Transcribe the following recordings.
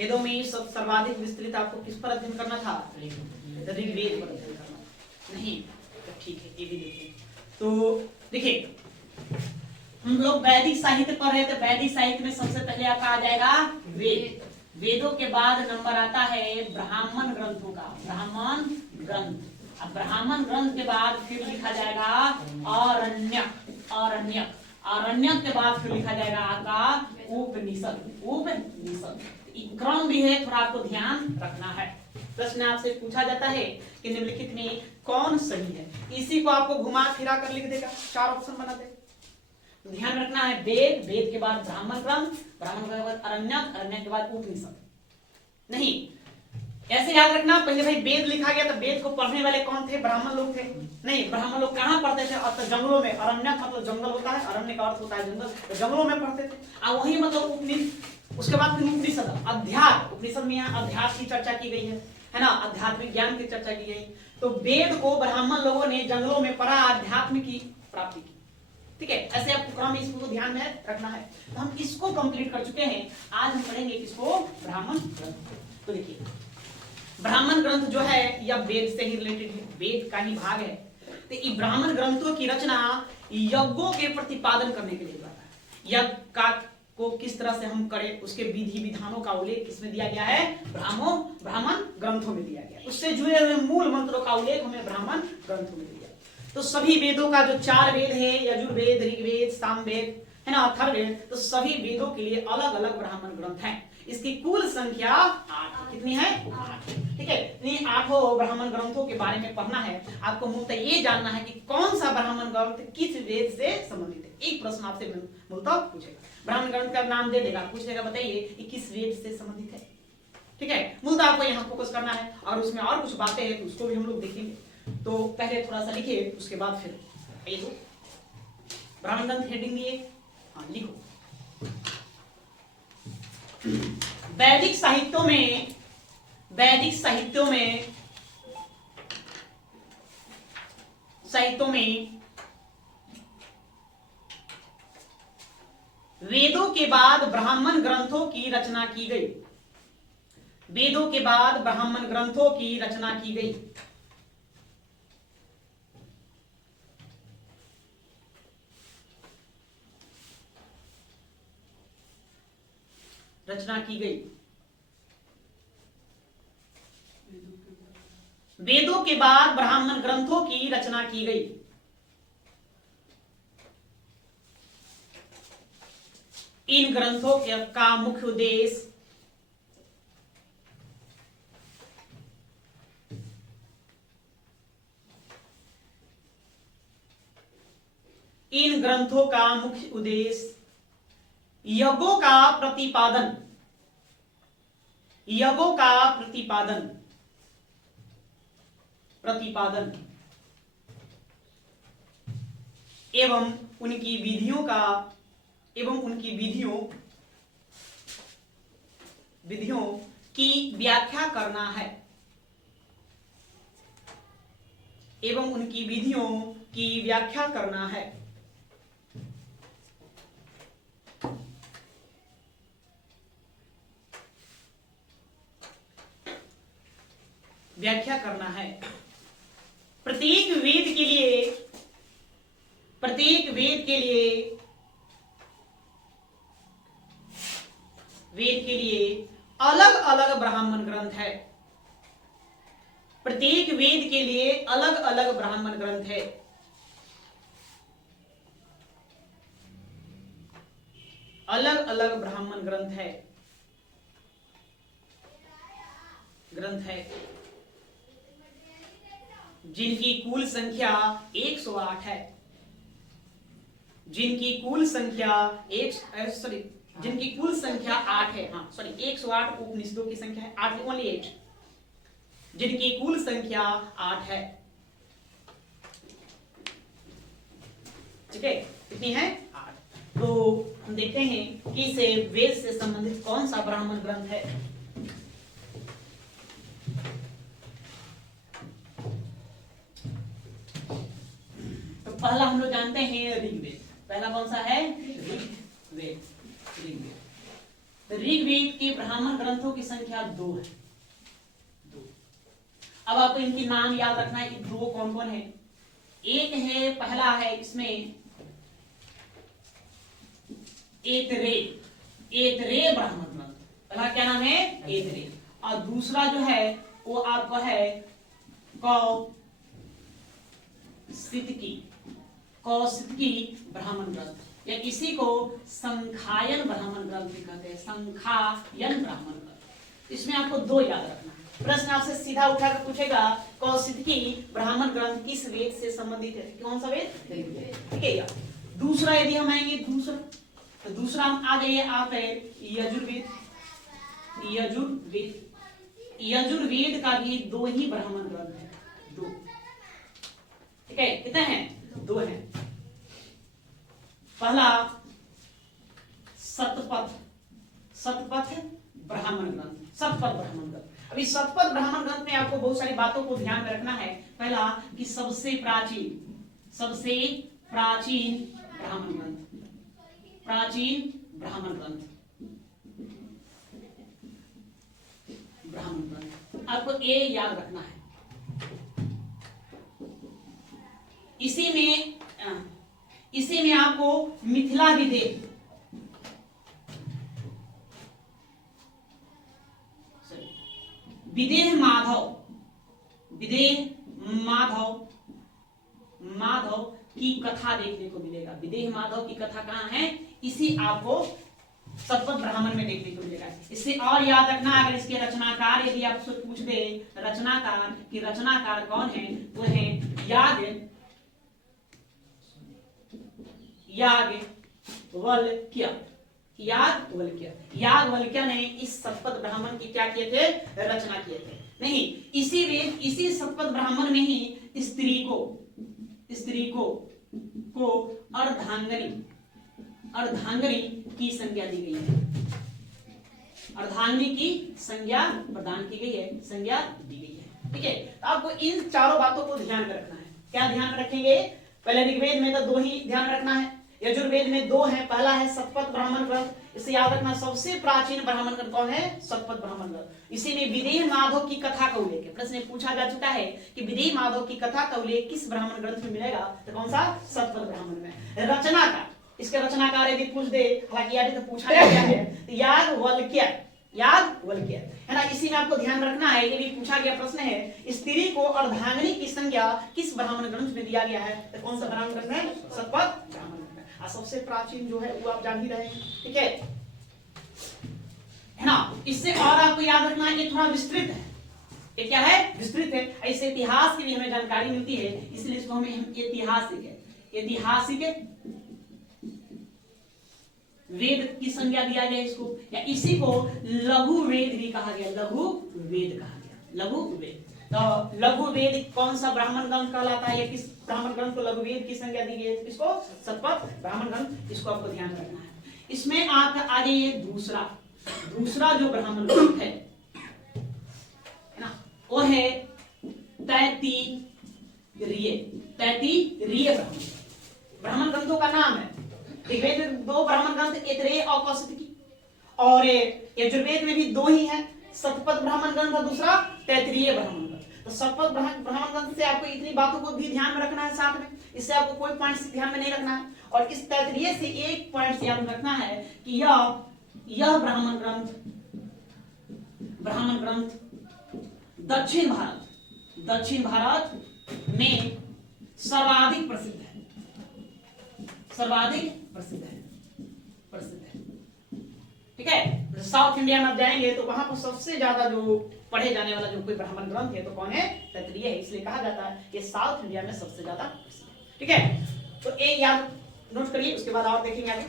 वेदों में सर्वाधिक विस्तृत आपको किस पर अध्ययन करना था? ऋग्वेद पर अध्ययन करना नहीं? तो ठीक है, ये भी देखिए। तो देखिए हम लोग वैदिक साहित्य पढ़ रहे थे। वैदिक साहित्य में सबसे पहले आपका आ जाएगा वेद। वेदों के बाद नंबर आता है ब्राह्मण ग्रंथों का, ब्राह्मण ग्रंथ। अब ब्राह्मण ग्रंथ के बाद फिर लिखा जाएगा आरण्यक, आरण्यक, आरण्यक के बाद फिर लिखा जाएगा आपका उपनिषद, उपनिषद। क्रम भी है, थोड़ा आपको ध्यान रखना है। प्रश्न आपसे पूछा जाता है कि निम्नलिखित में कौन सही है, इसी को आपको घुमा फिरा कर लिख देगा, 4 ऑप्शन बना देगा। ध्यान रखना है वेद, वेद के बाद ब्राह्मण ग्रंथ, ब्राह्मण के बाद अरण्यक, अरण्यक के बाद उपनिषद। नहीं, ऐसे याद रखना, पहले भाई वेद लिखा गया तो वेद को पढ़ने वाले कौन थे? ब्राह्मण लोग थे। नहीं, ब्राह्मण लोग कहाँ पढ़ते थे? अब तो जंगलों में। अरण्यक मतलब जंगल होता है, अरण्य का अर्थ होता है जंगल, तो जंगलों में पढ़ते थे। और वही मतलब उपनिषद, उसके बाद फिर उपनिषद, अध्यात्म। उपनिषद में यहाँ अध्यात्म की चर्चा की गई है ना, आध्यात्मिक ज्ञान की चर्चा की गई। तो वेद को ब्राह्मण लोगों ने जंगलों में पढ़ा, अध्यात्म की प्राप्ति की। ठीक है, ऐसे आपको क्रम इसको ध्यान में रखना है। तो हम इसको कंप्लीट कर चुके हैं। आज हम पढ़ेंगे किसको? ब्राह्मण ग्रंथ। तो देखिए ब्राह्मण ग्रंथ जो है यह वेद से ही रिलेटेड है, वेद का ही भाग है। तो ये ब्राह्मण ग्रंथों की रचना यज्ञों के प्रतिपादन करने के लिए हुआ है। यज्ञ का को किस तरह से हम करें, उसके विधि विधानों का उल्लेख किसमें दिया गया है? ब्राह्मण ग्रंथों में दिया गया। उससे जुड़े हुए मूल मंत्रों का उल्लेख हमें ब्राह्मण ग्रंथों में दिया। तो सभी वेदों का जो 4 वेद है, यजुर्वेद, ऋग्वेद, सामवेद है ना, अथर्ववेद, तो सभी वेदों के लिए अलग अलग ब्राह्मण ग्रंथ हैं। इसकी कुल संख्या 8। कितनी है? 8। ठीक है, इन 8 ब्राह्मण ग्रंथों के बारे में पढ़ना है आपको। मूलतः ये जानना है कि कौन सा ब्राह्मण ग्रंथ किस वेद से संबंधित है। एक प्रश्न आपसे मूलतः पूछेगा, ब्राह्मण ग्रंथ का नाम दे देगा, पूछेगा बताइए ये किस वेद से संबंधित है। ठीक है, मूलतः आपको यहाँ फोकस करना है, और उसमें और कुछ बातें हैं तो उसको भी हम लोग देखेंगे। तो पहले थोड़ा सा लिखिए, उसके बाद फिर ये ब्राह्मण ग्रंथ हेडिंग दिए, हाँ लिखो। वैदिक साहित्यों में, वैदिक साहित्यों में वेदों के बाद ब्राह्मण ग्रंथों की रचना की गई। वेदों के बाद ब्राह्मण ग्रंथों की रचना की गई। रचना की गई। वेदों के बाद ब्राह्मण ग्रंथों की रचना की गई। इन ग्रंथों का मुख्य उद्देश्य इन ग्रंथों का मुख्य उद्देश्य यज्ञों का प्रतिपादन, यज्ञों का प्रतिपादन, प्रतिपादन एवं उनकी विधियों का, एवं उनकी विधियों की व्याख्या करना है, एवं उनकी विधियों की व्याख्या करना है। व्याख्या करना है। प्रत्येक वेद के लिए, प्रत्येक वेद के लिए, वेद के लिए अलग अलग ब्राह्मण ग्रंथ है। प्रत्येक वेद के लिए अलग अलग ब्राह्मण ग्रंथ है। अलग अलग ब्राह्मण ग्रंथ है, ग्रंथ है जिनकी कुल संख्या 108 है। जिनकी कुल संख्या जिनकी कुल संख्या 8 है। हाँ सॉरी, 108 उपनिषदों की संख्या है, 8 ओनली 8। जिनकी कुल संख्या 8 है। ठीक है, कितनी है? 8। तो हम देखते हैं कि इसे वेद से संबंधित कौन सा ब्राह्मण ग्रंथ है। तो पहला हम लोग जानते हैं ऋग्वेद। पहला कौन सा है? ऋग्वेद। ऋग्वेद ऋग्वेद के ब्राह्मण ग्रंथों की संख्या 2 है। 2। अब आपको इनके नाम याद रखना है कि 2 कौन कौन है। एक है, पहला है इसमें एतरे ब्राह्मण ग्रंथ। पहला क्या नाम है? एतरे। और दूसरा जो है वो आपका है कौशितकी ब्राह्मण ग्रंथ, या इसी को संखायन ब्राह्मण ग्रंथ भी कहते हैं। संखायन ब्राह्मण ग्रंथ। इसमें आपको 2 याद रखना है। प्रश्न आपसे सीधा उठाकर पूछेगा कौशितकी ब्राह्मण ग्रंथ किस वेद से संबंधित है? कौन सा वेद? ठीक है। दूसरा यदि हम आएंगे तो दूसरा हम आ जाइए आप है यजुर्वेद। यजुर्वेद का भी 2 ही ब्राह्मण ग्रंथ है। 2। ठीक है, कितने हैं? 2 हैं। पहला शतपथ ब्राह्मण ग्रंथ। शतपथ ब्राह्मण ग्रंथ। अभी शतपथ ब्राह्मण ग्रंथ में आपको बहुत सारी बातों को ध्यान में रखना है। पहला कि सबसे प्राचीन ब्राह्मण ग्रंथ। आपको ये याद रखना है। इसी में आपको मिथिला विदेह माधव की कथा देखने को मिलेगा। विदेह माधव की कथा कहाँ है? इसी आपको शतपथ ब्राह्मण में देखने को मिलेगा। इससे और याद रखना, अगर इसके रचनाकार यदि आपसे पूछ दे रचनाकार कौन है, तो है याज्ञवल्क्य ने इस शतपथ ब्राह्मण की क्या किए थे? रचना किए थे। नहीं, इसी शतपथ ब्राह्मण में ही स्त्री को अर्धांगिनी की संज्ञा दी गई है। अर्धांगिनी की संज्ञा प्रदान की गई है, संज्ञा दी गई है। ठीक है, तो आपको इन चारों बातों को ध्यान में रखना है। क्या ध्यान में रखेंगे? पहले ऋग्वेद में तो 2 ही ध्यान में रखना है। यजुर्वेद में 2 है। पहला है शतपथ ब्राह्मण ग्रंथ। इसे याद रखना, सबसे प्राचीन ब्राह्मण ग्रंथ कौन है? शतपथ ब्राह्मण ग्रंथ। इसी में विदेह माधव की कथा का उल्लेख प्रश्न में पूछा जा चुका है कि विदेह माधव की कथा का उल्लेख किस ब्राह्मण ग्रंथ में मिलेगा? तो कौन सा? शतपथ ब्राह्मण में। रचनाकार, इसके रचनाकार यदि पूछ दे, हालांकि याद तो पूछा गया है, याज्ञवल्क्य है ना। इसी में आपको ध्यान रखना है, ये भी पूछा गया प्रश्न है, स्त्री को अर्धांगिनी की संज्ञा किस ब्राह्मण ग्रंथ में दिया गया है? तो कौन सा ब्राह्मण ग्रंथ है? शतपथ ब्राह्मण ग्रंथ। सबसे प्राचीन जो है वो आप जान ही रहे हैं। ठीक है ना। इससे और आपको याद रखना है, ये थोड़ा विस्तृत है। ये क्या है? विस्तृत है। ऐसे इतिहास की भी हमें जानकारी मिलती है, इसलिए इसको हमें ऐतिहासिक वेद की संज्ञा दिया गया इसको, या इसी को लघु वेद भी कहा गया। लघु वेद। तो लघु वेद कौन सा ब्राह्मण ग्रंथ कहलाता है, या किस ब्राह्मण ग्रंथ को लघु वेद की संज्ञा दी गई है? इसको शतपथ ब्राह्मण ग्रंथ। इसको आपको ध्यान रखना है। इसमें आप आ जाइए दूसरा जो ब्राह्मण ग्रंथ है ना, वो है तैत्तिरीय ब्राह्मण ग्रंथों का नाम है। ऋग्वेद में 2 ब्राह्मण ग्रंथ, ऐतरेय और कौशितकी, और यजुर्वेद में भी 2 ही हैं। शतपथ ब्राह्मण ग्रंथ और दूसरा तैत्तिरीय ब्राह्मण ग्रंथ। तो शतपथ ब्राह्मण ग्रंथ से आपको इतनी बातों को भी ध्यान में रखना है साथ में, इससे आपको कोई पॉइंट ध्यान में नहीं रखना है। और इस तैत्तिरीय से एक पॉइंट याद रखना है कि यह ब्राह्मण ग्रंथ दक्षिण भारत में सर्वाधिक प्रसिद्ध है। ठीक है। साउथ इंडिया में आप जाएंगे तो वहां पर सबसे ज्यादा जो पढ़े जाने वाला जो कोई ब्राह्मण ग्रंथ है तो कौन है? तैत्तिरीय है। इसलिए कहा जाता है कि साउथ इंडिया में सबसे ज्यादा प्रसिद्ध है। ठीक है, तो ये याद नोट करिए, उसके बाद और देखेंगे आगे।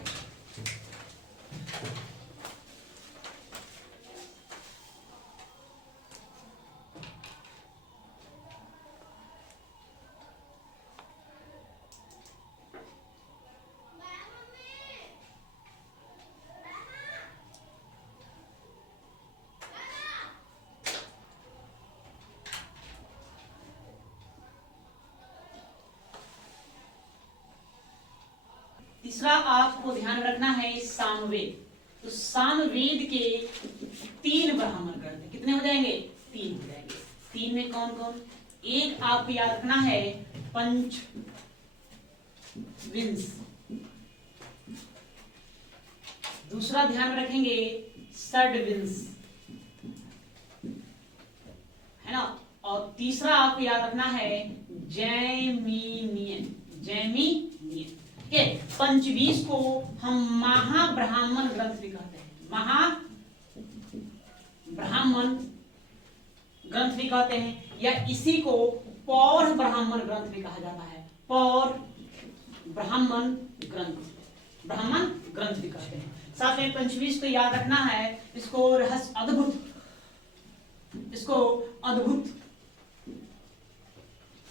तीसरा आपको ध्यान रखना है सामवेद। तो सामवेद के 3 ब्राह्मण ग्रंथ कितने हो जाएंगे? 3 हो जाएंगे। 3 में कौन कौन? एक आपको याद रखना है पंचविंश, दूसरा ध्यान में रखेंगे षड्विंश, है ना, और तीसरा आपको याद रखना है जैमिनीय। जैमिनीय, ठीक है। पंचविंश को हम महाब्राह्मण ग्रंथ भी कहते हैं, महाब्राह्मण ग्रंथ भी कहते हैं, या इसी को पौर ब्राह्मण ग्रंथ भी कहा जाता है। पौर ब्राह्मण ग्रंथ, ब्राह्मण ग्रंथ भी कहते हैं। साथ में पंचविंश को याद रखना है, इसको रहस्य अद्भुत, इसको अद्भुत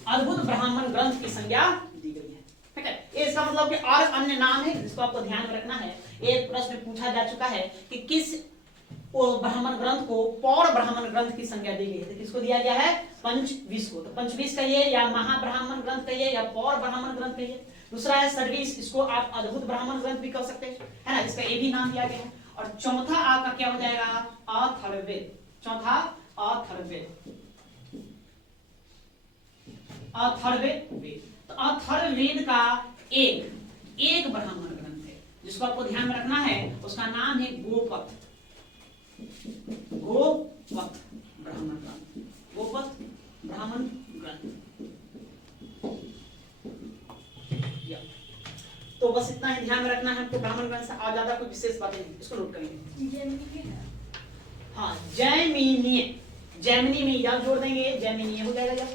अद्भुत ब्राह्मण ग्रंथ की संज्ञा दी गई है, ठीक है। ये इसका मतलब कि और अन्य नाम है जिसको आपको ध्यान में रखना है। एक प्रश्न पूछा जा चुका है कि किस ब्राह्मण ग्रंथ को पौर ब्राह्मण ग्रंथ की संज्ञा दी गई है, तो किसको दिया गया है? पंचविंश को। तो पंचविंश कहिए या महाब्राह्मण ग्रंथ कहिए या पौर ब्राह्मण ग्रंथ कहिए। दूसरा है षड्विंश, इसको आप अद्भुत ब्राह्मण ग्रंथ भी कह सकते हैं, है ना, इसका ये भी नाम दिया गया है। और चौथा आपका क्या हो जाएगा? अथर्ववेद। चौथा अथर्ववेद, अथर्ववेद। तो अथर्ववेद का एक ब्राह्मण ग्रंथ है जिसको आपको ध्यान में रखना है, उसका नाम है गोपथ। गोपथ ब्राह्मण ग्रंथ, गोपथ ब्राह्मण ग्रंथ। तो बस इतना ही ध्यान में रखना है हमको ब्राह्मण ग्रंथ से, और ज्यादा कोई विशेष बातें नहीं, इसको नोट करेंगे। हाँ, जैमिनीय, जैमिनी में या जोड़ देंगे, जैमिनीय हो जाएगा।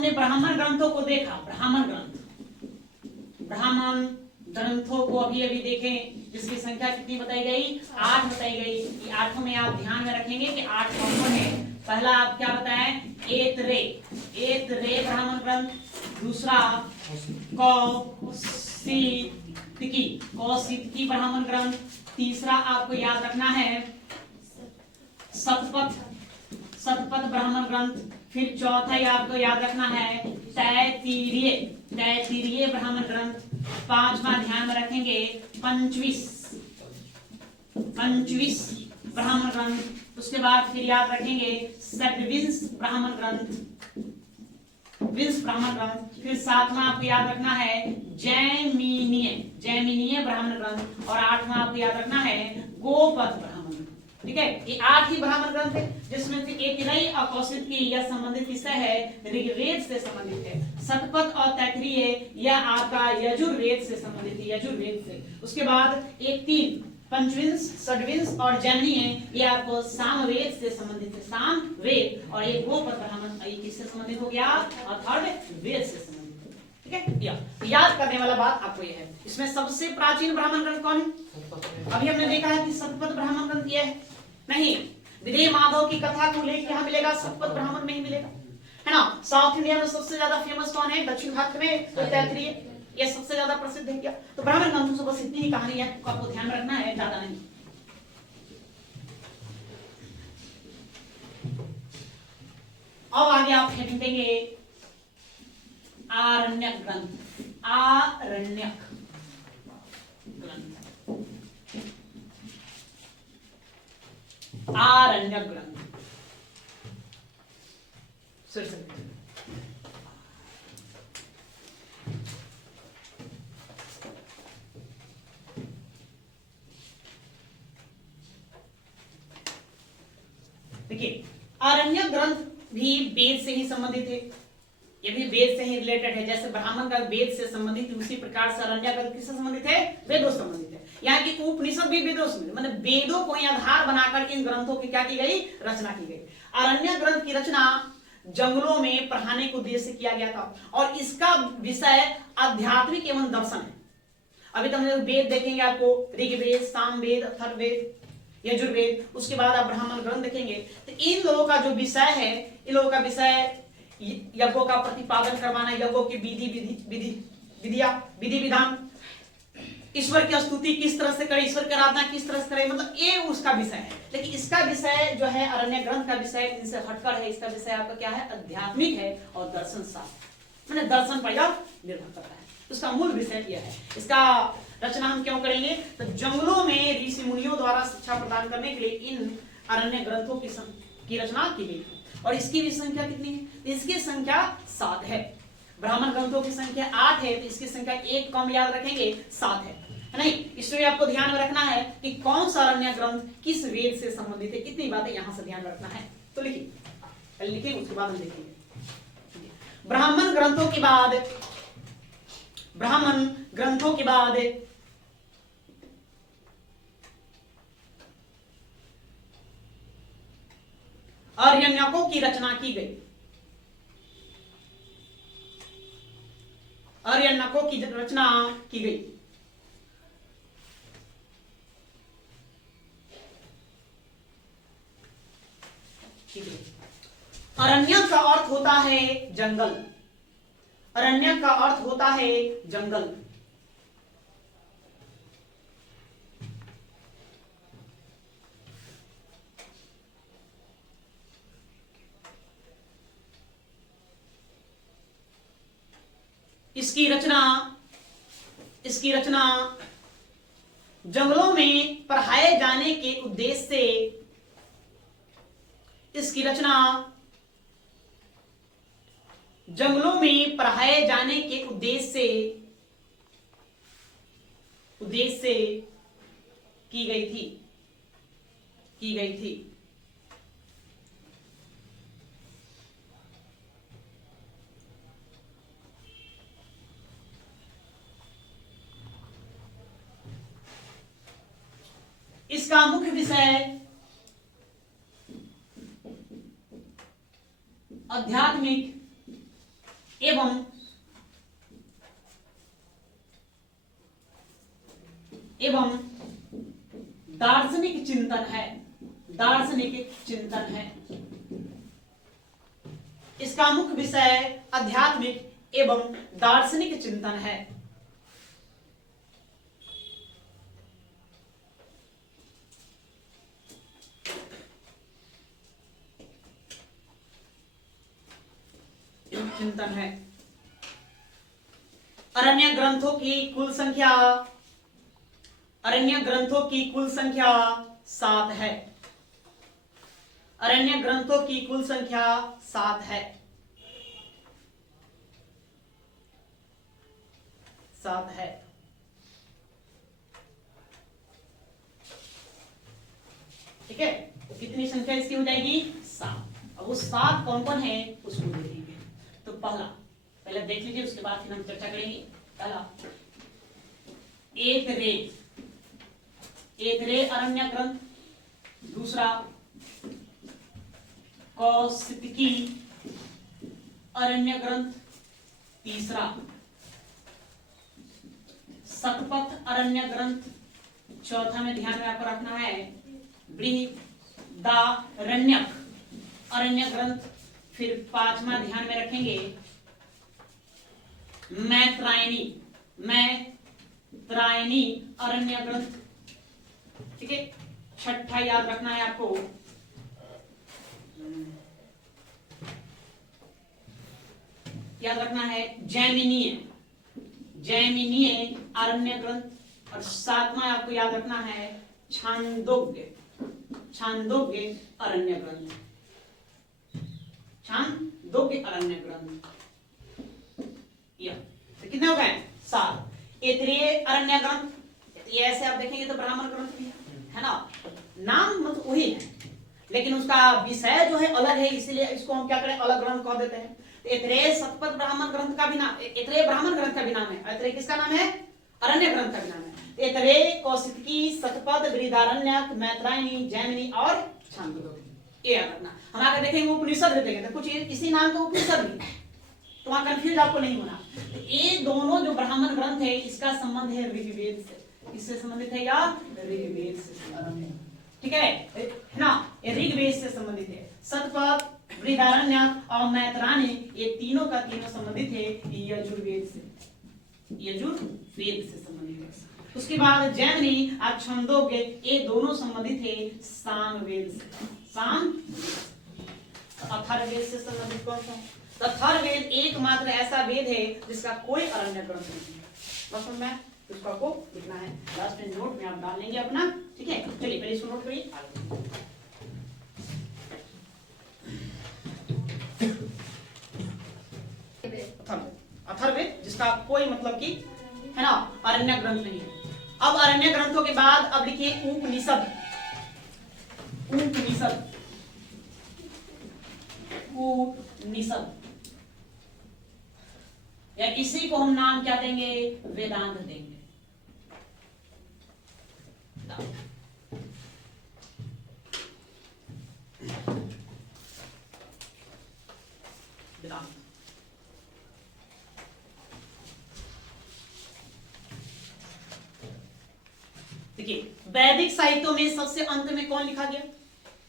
ब्राह्मण ग्रंथों को देखा, ब्राह्मण ग्रंथों को अभी अभी देखें, जिसकी संख्या कितनी बताई गई? 8 बताई गई। ये 8 में आप ध्यान में रखेंगे कि 8 कौन है। पहला आप क्या बताएं? एतरे ब्राह्मण ग्रंथ, दूसरा कौशितकी ब्राह्मण ग्रंथ, तीसरा आपको याद रखना है शतपथ ब्राह्मण ग्रंथ, फिर चौथा आपको याद रखना है तैत्तिरीय ब्राह्मण ग्रंथ, पांचवा ध्यान में रखेंगे पंचविंश ब्राह्मण ग्रंथ, उसके बाद फिर याद रखेंगे षड्विंश ब्राह्मण ग्रंथ, फिर सातवां आपको याद रखना है जैमिनीय ब्राह्मण ग्रंथ, और आठवां आपको याद रखना है गोपथ ब्राह्मण ग्रंथ। ठीक है, ये 8 ही ब्राह्मण ग्रंथ है, जिसमें से एतरेय और कौशितकी यह संबंधित विषय है, ऋग्वेद से संबंधित है। शतपथ और तैत्तिरीय यह आपका यजुर्वेद से संबंधित है, यजुर्वेद से। उसके बाद एक 3 पंचविंश, षड्विंश और जैमिनीय ये आपको सामवेद से संबंधित है, सामवेद। और ये गोपथ ब्राह्मण ये किससे संबंधित हो गया? अथर्ववेद से संबंधित है। ठीक है, याद करने वाला बात आपको यह है। इसमें सबसे प्राचीन ब्राह्मण ग्रंथ कौन है? अभी हमने देखा है कि शतपथ ब्राह्मण ग्रंथ यह है, नहीं, विदेह माधव की कथा को लेकर यहाँ मिलेगा, शतपथ ब्राह्मण में ही मिलेगा, है ना। साउथ इंडिया में सबसे ज्यादा फेमस कौन है? दक्षिण भारत में तैत्तिरीय, ये सबसे ज्यादा प्रसिद्ध है क्या? तो ब्राह्मण ग्रंथों से बस इतनी ही कहानी है, आपको ध्यान रखना है, ज्यादा नहीं। अब आगे आप हेडिंग देंगे आरण्यक ग्रंथ, आरण्यक ग्रंथ, आरण्यक ग्रंथ। देखिए आरण्यक ग्रंथ भी वेद से ही संबंधित है, ये भी वेद से ही रिलेटेड है। जैसे ब्राह्मण का वेद से संबंधित है, उसी प्रकार से आरण्यक ग्रंथ किससे संबंधित है? वेदों से संबंधित है। यहाँ की उपनिषद भी वेदों से, मतलब वेदों को आधार बनाकर इन ग्रंथों की क्या की गई? रचना की गई। आरण्यक ग्रंथ की रचना जंगलों में पढ़ाने के उद्देश्य से किया गया था और इसका विषय आध्यात्मिक एवं दर्शन है। अभी तो हम लोग वेद देखेंगे, आपको ऋग्वेद, सामवेद, अथर्ववेद, यजुर्वेद, उसके बाद आप ब्राह्मण ग्रंथ देखेंगे। तो इन लोगों का जो विषय है, इन लोगों का विषय यज्ञों का प्रतिपादन करवाना, यज्ञों की विधि विधान, ईश्वर की स्तुति किस तरह से करे, ईश्वर की आराधना किस तरह से करे, मतलब ये उसका विषय है। लेकिन इसका विषय जो है अरण्य ग्रंथ का विषय इनसे हटकर है। इसका विषय आपका क्या है? आध्यात्मिक है और दर्शन शास्त्र, मैंने दर्शन पर निर्भर करता है। उसका मूल विषय यह है। इसका रचना हम क्यों करेंगे? तो जंगलों में ऋषि मुनियों द्वारा शिक्षा प्रदान करने के लिए इन अरण्य ग्रंथों की रचना की गई और इसकी भी संख्या कितनी है? इसकी संख्या 7 है। ब्राह्मण ग्रंथों की संख्या 8 है, तो इसकी संख्या एक कम याद रखेंगे, 7 है नहीं? इसलिए आपको ध्यान में रखना है कि कौन सा अरण्य ग्रंथ किस वेद से संबंधित है, कितनी बातें यहां से ध्यान रखना है। तो लिखिए, उसके बाद हम देखेंगे। ब्राह्मण ग्रंथों के बाद आरण्यकों की रचना की गई। आरण्यकों की रचना की गई। अरण्यक का अर्थ होता है जंगल। अरण्यक का अर्थ होता है जंगल। इसकी रचना जंगलों में पढ़ाए जाने के उद्देश्य से, इसकी रचना जंगलों में पढ़ाए जाने के उद्देश्य से की गई थी। इसका मुख्य विषय आध्यात्मिक एवं दार्शनिक चिंतन है। इसका मुख्य विषय आध्यात्मिक एवं दार्शनिक चिंतन है। अरण्य ग्रंथों की कुल संख्या 7 है। अरण्य ग्रंथों की कुल संख्या 7 है। ठीक है, तो कितनी संख्या इसकी हो जाएगी? 7। अब वो 7 कौन कौन है उसको देखेंगे। तो पहले देख लीजिए, उसके बाद फिर हम चर्चा करेंगे। पहला एतरे अरण्य ग्रंथ, दूसरा कौशिकी अरण्य ग्रंथ, तीसरा शतपथ अरण्य ग्रंथ, चौथा में ध्यान में आपको रखना है बृहदारण्यक अरण्य ग्रंथ, फिर 5वां ध्यान में रखेंगे मैत्रायणी अरण्य ग्रंथ। ठीक है, 6ठा याद रखना है आपको याद रखना है जैमिनीय, जैमिनीय अरण्य ग्रंथ। और सातवां आपको याद रखना है छांदोग्य, छांदोग्य अरण्य ग्रंथ, छांदोग्य अरण्य ग्रंथ। तो कितने हो गए? 7। ऐतरेय अरण्य ग्रंथ, ये ऐसे आप देखेंगे तो ब्राह्मण ग्रंथ भी है ना, नाम मतलब वही है लेकिन उसका विषय जो है अलग है, इसीलिए इसको हम क्या करें अलग ग्रंथ कह देते हैं। तो ऐतरेय शतपथ ब्राह्मण ग्रंथ का भी नाम, ऐतरेय ब्राह्मण ग्रंथ का भी नाम है, ऐतरेय किसका नाम है? अरण्य ग्रंथ का भी नाम है। ऐतरेय, कौशिकी, शतपथ, बृहदारण्यक, मैत्रायणी, जैमिनी और छांदोग्य। ये याद रखना। हम आगे देखेंगे उपनिषद देखेंगे तो कुछ इसी नाम का उपनिषद भी, तो वहां कंफ्यूज आपको नहीं होना। ये दोनों जो ब्राह्मण ग्रंथ है इसका संबंध है ऋग्वेद से, किससे संबंधित है? या ऋग्वेद से संबंधित है, ठीक है ना, ये ऋग्वेद से संबंधित है। शतपथ, बृहदारण्यक और मैत्रायणी ये तीनों का तीनों संबंधित है यजुर्वेद से, यजुर्वेद से संबंधित है। उसके बाद जैमिनी और छांदोग्य ये दोनों संबंधित है सामवेद से, सामवेद। अथर्ववेद से संबंधित कौन सा? अथर्ववेद एकमात्र ऐसा वेद है जिसका कोई अरण्य ग्रंथ नहीं है। बस में उसका को लिखना है, लास्ट में नोट में आप डाल लेंगे अपना, ठीक है। चलिए पहले इसको नोट करिए। अथर्ववेद जिसका कोई मतलब कि है ना अरण्य ग्रंथ नहीं है। अब अरण्य ग्रंथों के बाद अब लिखिए उपनिषद, उपनिषद, उपनिषद या इसी को हम नाम क्या देंगे? वेदांत देंगे। वेदांत देखिए वैदिक साहित्यों में सबसे अंत में कौन लिखा गया?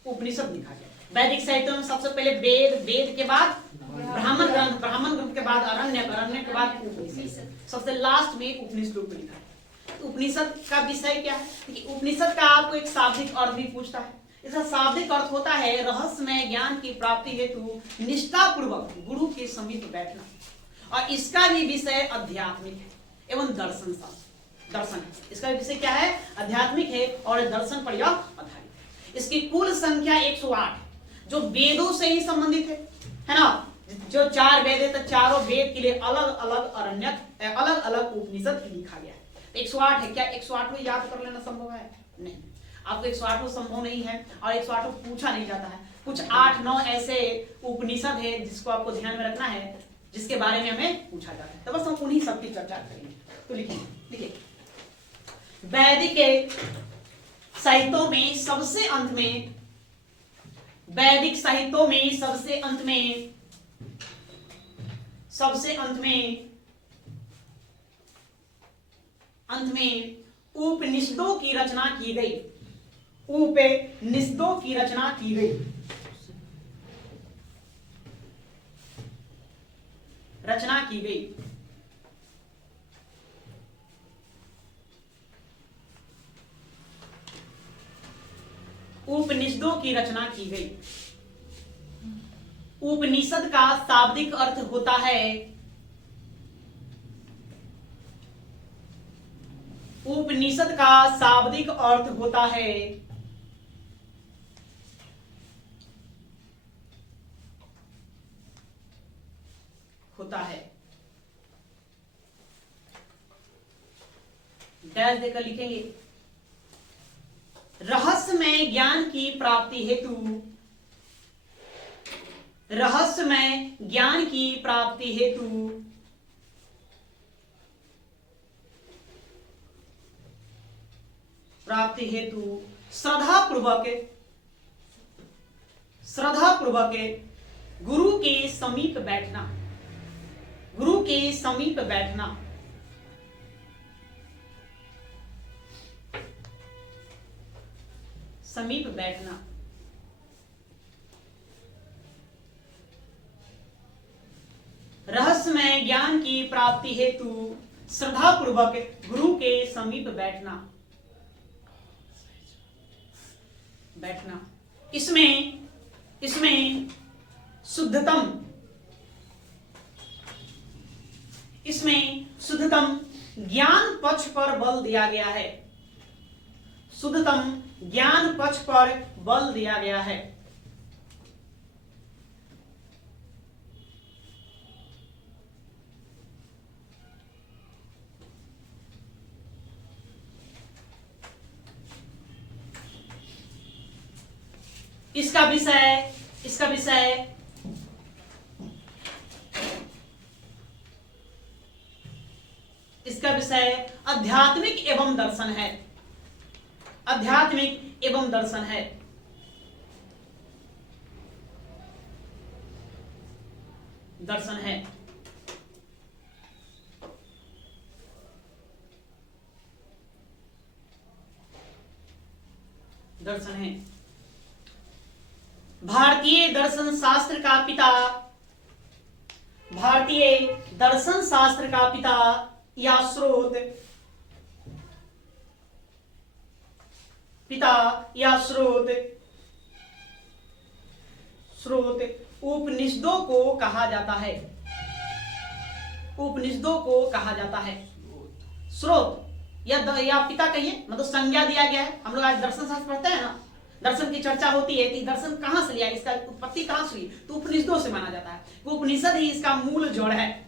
उपनिषद लिखा गया। वैदिक साहित्यों में सबसे पहले वेद, वेद के बाद ब्राह्मण ग्रंथ, ब्राह्मण ग्रंथ के बाद अरण्य, अरण्य के बाद उपनिषद, सबसे लास्ट में उपनिषदों को लिखा है। उपनिषद का विषय क्या है? उपनिषद का आपको एक शाब्दिक अर्थ भी पूछता है। इसका शाब्दिक अर्थ होता है रहस्यमय ज्ञान की प्राप्ति हेतु निष्ठा पूर्वक गुरु के समीप बैठना, और इसका भी विषय आध्यात्मिक है एवं दर्शन शास्त्र, दर्शन है। इसका विषय क्या है? आध्यात्मिक है और दर्शन पर यह आधारित है। इसकी कुल संख्या 108 जो वेदों से ही संबंधित है ना, जो 4 वेद है तो चारों वेद के लिए अलग अलग अरण्य, अलग अलग उपनिषद लिखा गया है। 108 है। क्या 108 याद कर लेना संभव है? नहीं, आपको 108 संभव नहीं है और 108 पूछा नहीं जाता है। कुछ 8-9 ऐसे उपनिषद है जिसको आपको ध्यान में रखना है, जिसके बारे में हमें पूछा जाता है, तो बस हम उन्हीं सब की चर्चा करेंगे। तो लिखिए वैदिक साहित्यों में सबसे अंत में, वैदिक साहित्यों में सबसे अंत में, सबसे अंत में उपनिषदों की रचना की गई, उपनिषदों की रचना की गई, रचना की गई। उपनिषदों की रचना की गई। उपनिषद का शाब्दिक अर्थ होता है, उपनिषद का शाब्दिक अर्थ होता है डैश देकर लिखेंगे रहस्यमय ज्ञान की प्राप्ति हेतु, रहस्यमय ज्ञान की प्राप्ति हेतु श्रद्धा पूर्वक गुरु के समीप बैठना, गुरु के समीप बैठना, समीप बैठना, रहस्यमय ज्ञान की प्राप्ति हेतु श्रद्धा पूर्वक गुरु के समीप बैठना, इसमें शुद्धतम इसमें शुद्धतम ज्ञान पक्ष पर बल दिया गया है। शुद्धतम ज्ञान पक्ष पर बल दिया गया है। इसका विषय आध्यात्मिक एवं दर्शन है। आध्यात्मिक एवं दर्शन है। दर्शन है। दर्शन है। भारतीय दर्शन शास्त्र का पिता, भारतीय दर्शन शास्त्र का पिता या स्रोत, पिता या स्रोत उपनिषदों को कहा जाता है। उपनिषदों को कहा जाता है। स्रोत या पिता कहिए, मतलब संज्ञा दिया गया है। हम लोग आज दर्शन शास्त्र पढ़ते हैं ना, दर्शन की चर्चा होती है कि दर्शन कहां से लिया, इसका उत्पत्ति कहां से हुई, तो उपनिषदों से माना जाता है। वो उपनिषद ही इसका मूल जड़ है।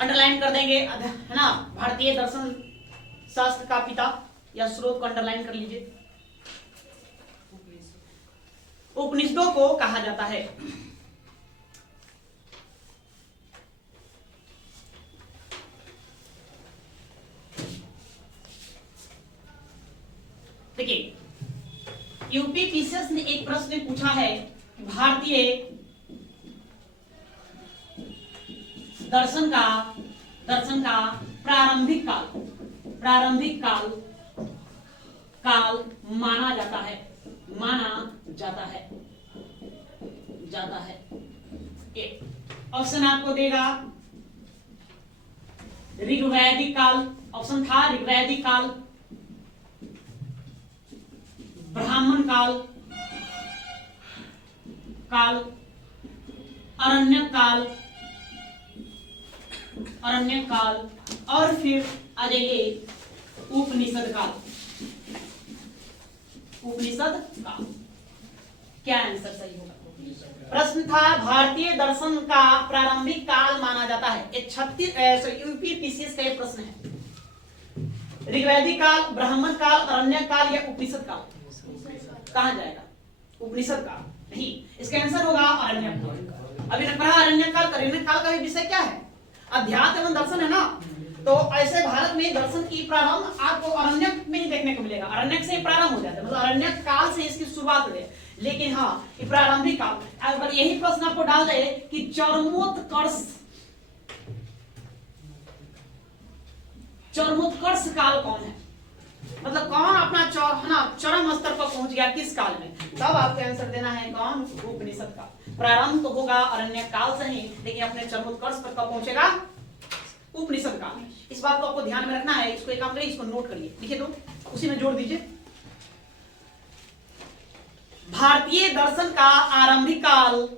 अंडरलाइन कर देंगे, है ना। भारतीय दर्शन शास्त्र का पिता या स्रोत को अंडरलाइन कर लीजिए। उपनिषदों को कहा जाता है। देखिए, यूपी पीसीएस ने एक प्रश्न पूछा है, भारतीय दर्शन का प्रारंभिक काल माना जाता है। ऑप्शन आपको देगा ऋग्वैदिक काल, ऑप्शन था ऋग्वैदिक काल, ब्राह्मण काल, अरण्यक काल और फिर आ जाइए उपनिषद काल। क्या आंसर सही होगा? प्रश्न था भारतीय दर्शन का प्रारंभिक काल माना जाता है। यूपी पीसीएस का ये प्रश्न है। ऋग्वैदिक काल, ब्राह्मण काल, अरण्यक काल या उपनिषद काल, कहां जाएगा? उपनिषद काल नहीं, इसका आंसर होगा अरण्यक काल। अभी तक पढ़ा अरण्यक काल। अरण्यक काल का विषय क्या है? अध्यात्म एवं दर्शन है ना। तो ऐसे भारत में दर्शन की प्रारंभ आपको अरण्यक में ही देखने को मिलेगा। अरण्यक से प्रारंभ हो जाता है, मतलब अरण्यक काल से इसकी शुरुआत हुई है। लेकिन हाँ, ये प्रारंभिक काल। अगर यही प्रश्न आपको डाल दे कि चरमोत्कर्ष काल कौन है, मतलब कौन अपना चरम स्तर पर पहुंच गया किस काल में, तब आपको आंसर देना है कौन? उपनिषद का। प्रारंभ तो होगा अरण्यक काल से ही, लेकिन अपने चरमोत्कर्ष पर कब पहुंचेगा? उपनिषद काल। इस बात को आपको ध्यान में रखना है। इसको एक काम करिए, इसको नोट करिए, लिखिए तो उसी में जोड़ दीजिए। भारतीय दर्शन का आरंभिक काल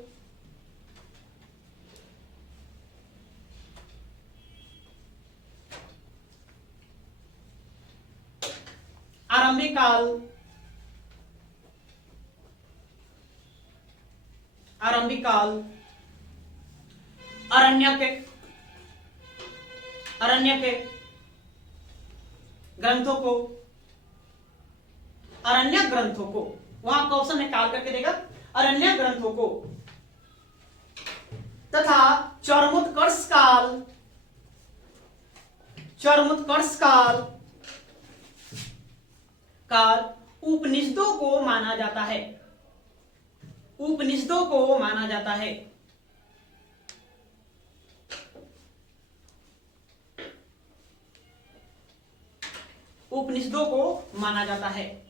अरण्यक ग्रंथों को वहां आपका ऑप्शन में काल करके देगा, अरण्यक ग्रंथों को तथा चरमोत्कर्ष काल उपनिषदों को माना जाता है। उपनिषदों को माना जाता है। उपनिषदों को माना जाता है।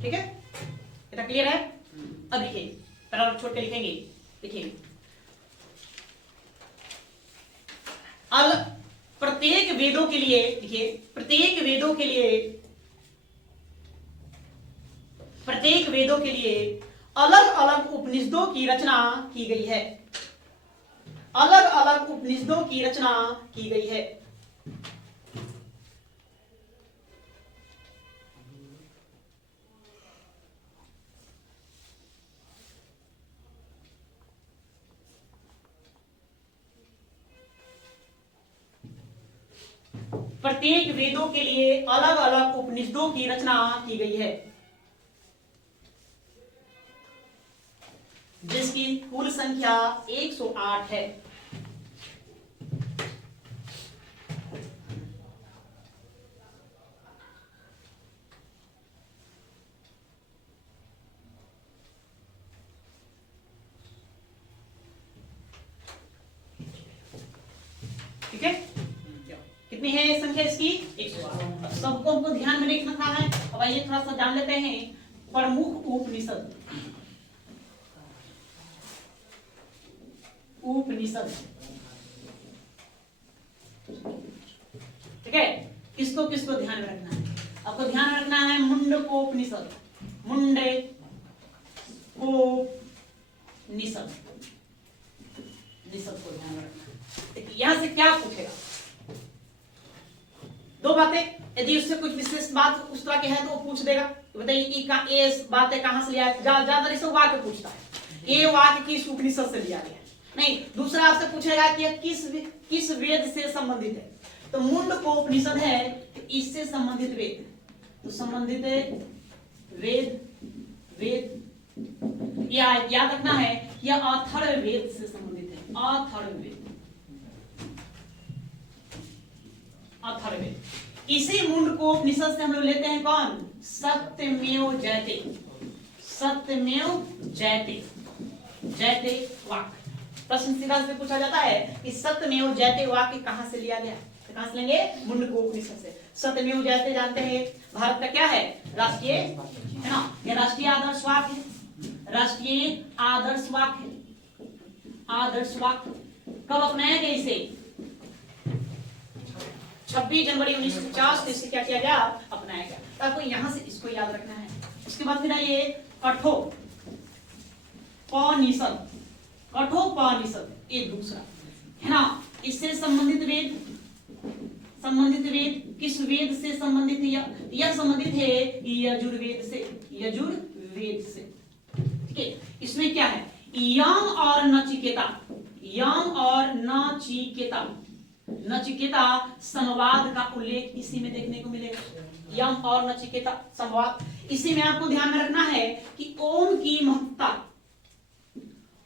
ठीक है, इतना क्लियर है? अब लिखिए, पैराग्राफ छोड़ के लिखेंगे। देखिए, प्रत्येक वेदों के लिए, देखिए प्रत्येक वेदों के लिए अलग अलग उपनिषदों की रचना की गई है, अलग अलग उपनिषदों की रचना की गई है। प्रत्येक वेदों के लिए अलग अलग उपनिषदों की रचना की गई है, जिसकी कुल संख्या 108 है। ठीक है, कितनी है संख्या इसकी? 108। सबको हमको ध्यान में रखना है। अब आइए थोड़ा सा जान लेते हैं प्रमुख उपनिषद। ठीक है, किसको किसको ध्यान में रखना है? आपको ध्यान में रखना है मुंडकोपनिषद, मुंडकोपनिषद, निषद को ध्यान में रखना है। यहां से क्या पूछेगा? दो बातें, यदि उससे कुछ विशेष बात उस तरह की है तो वो पूछ देगा, बताइए ये बातें कहां से लिया? ज्यादा इसे वाक्य पूछता है, ये वाक्य किस उपनिषद से लिया गया? नहीं, दूसरा आपसे पूछेगा कि यह किस वेद से संबंधित है। तो मुंडकोपनिषद है तो इससे संबंधित वेद, तो संबंधित वेद याद रखना है, यह अथर्ववेद से संबंधित है। अथर्ववेद। इसी मुंडकोपनिषद से हम लोग लेते हैं कौन? सत्यमेव जयते, सत्यमेव जयते, जयते वाक्य। प्रश्न सीधा से पूछा जाता है कि सत्यमेव जयते वाक्य कहां से लिया गया? तो कहां से लेंगे? मुंडकोपनिषद से। सत्यमेव जयते जानते हैं भारत का क्या है? राष्ट्रीय, है ना? यह राष्ट्रीय आदर्श वाक्य है, राष्ट्रीय आदर्श वाक्य, आदर्श वाक्य। कब अपनाया गया इसे? 26 जनवरी 1950 से इसे क्या किया गया? अपनाया गया। तो आपको यहां से इसको याद रखना है। उसके बाद फिर आइए कठोपनिषद, कठोपनिषद ये दूसरा है ना। इससे संबंधित वेद किस वेद से संबंधित है? यह संबंधित है यजुर्वेद से, यजुर्वेद से। ठीक है, इसमें क्या है? यम और नचिकेता, यम और नचिकेता, नचिकेता संवाद का उल्लेख इसी में देखने को मिलेगा। यम और नचिकेता संवाद, इसी में आपको ध्यान में रखना है कि ओम की महत्ता,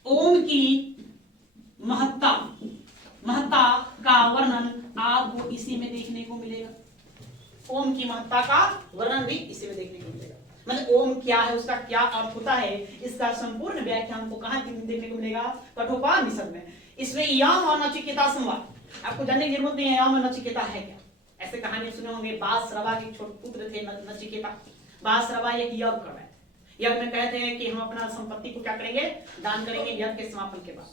ओम की महत्ता का वर्णन आपको इसी में देखने को मिलेगा। ओम की महत्ता का वर्णन भी इसी में देखने को मिलेगा। मतलब ओम क्या है, उसका क्या अर्थ होता है, इसका संपूर्ण व्याख्या हमको कहां देखने को मिलेगा? कठोपनिषद में। इसमें यम और नचिकेता संवाद आपको जानने की जरूरत नहीं है यम और नचिकेता है क्या। ऐसे कहानी सुने होंगे, बासरवा के छोटे पुत्र थे नचिकेता। बासरवा एक यज्ञ कर रहे, यज्ञ में कहते हैं कि हम अपना संपत्ति को क्या करेंगे? दान करेंगे यज्ञ के समापन के बाद।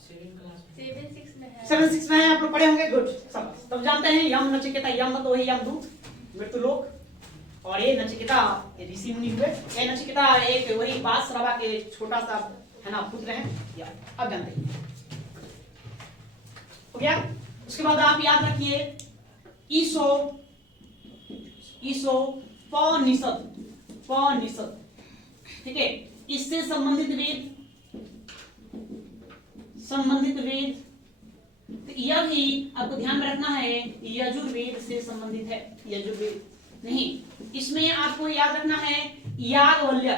7-6 में है, आप लोग पढ़े होंगे। गुड, सब तब जानते हैं यम नचिकेता। यम मतलब वही यमदूत, मृत्युलोक, और ये नचिकेता ये ऋषि मुनि हुए। ये नचिकेता एक वही बासरवा के छोटा सा है ना पुत्र है। अब जानते हैं हो गया। उसके बाद आप याद रखिए ईशोपनिषद, ठीक है। इससे संबंधित वेद तो यह भी आपको ध्यान में रखना है यजुर्वेद से संबंधित है। यजुर्वेद नहीं, इसमें आपको याद रखना है याज्ञवल्क्य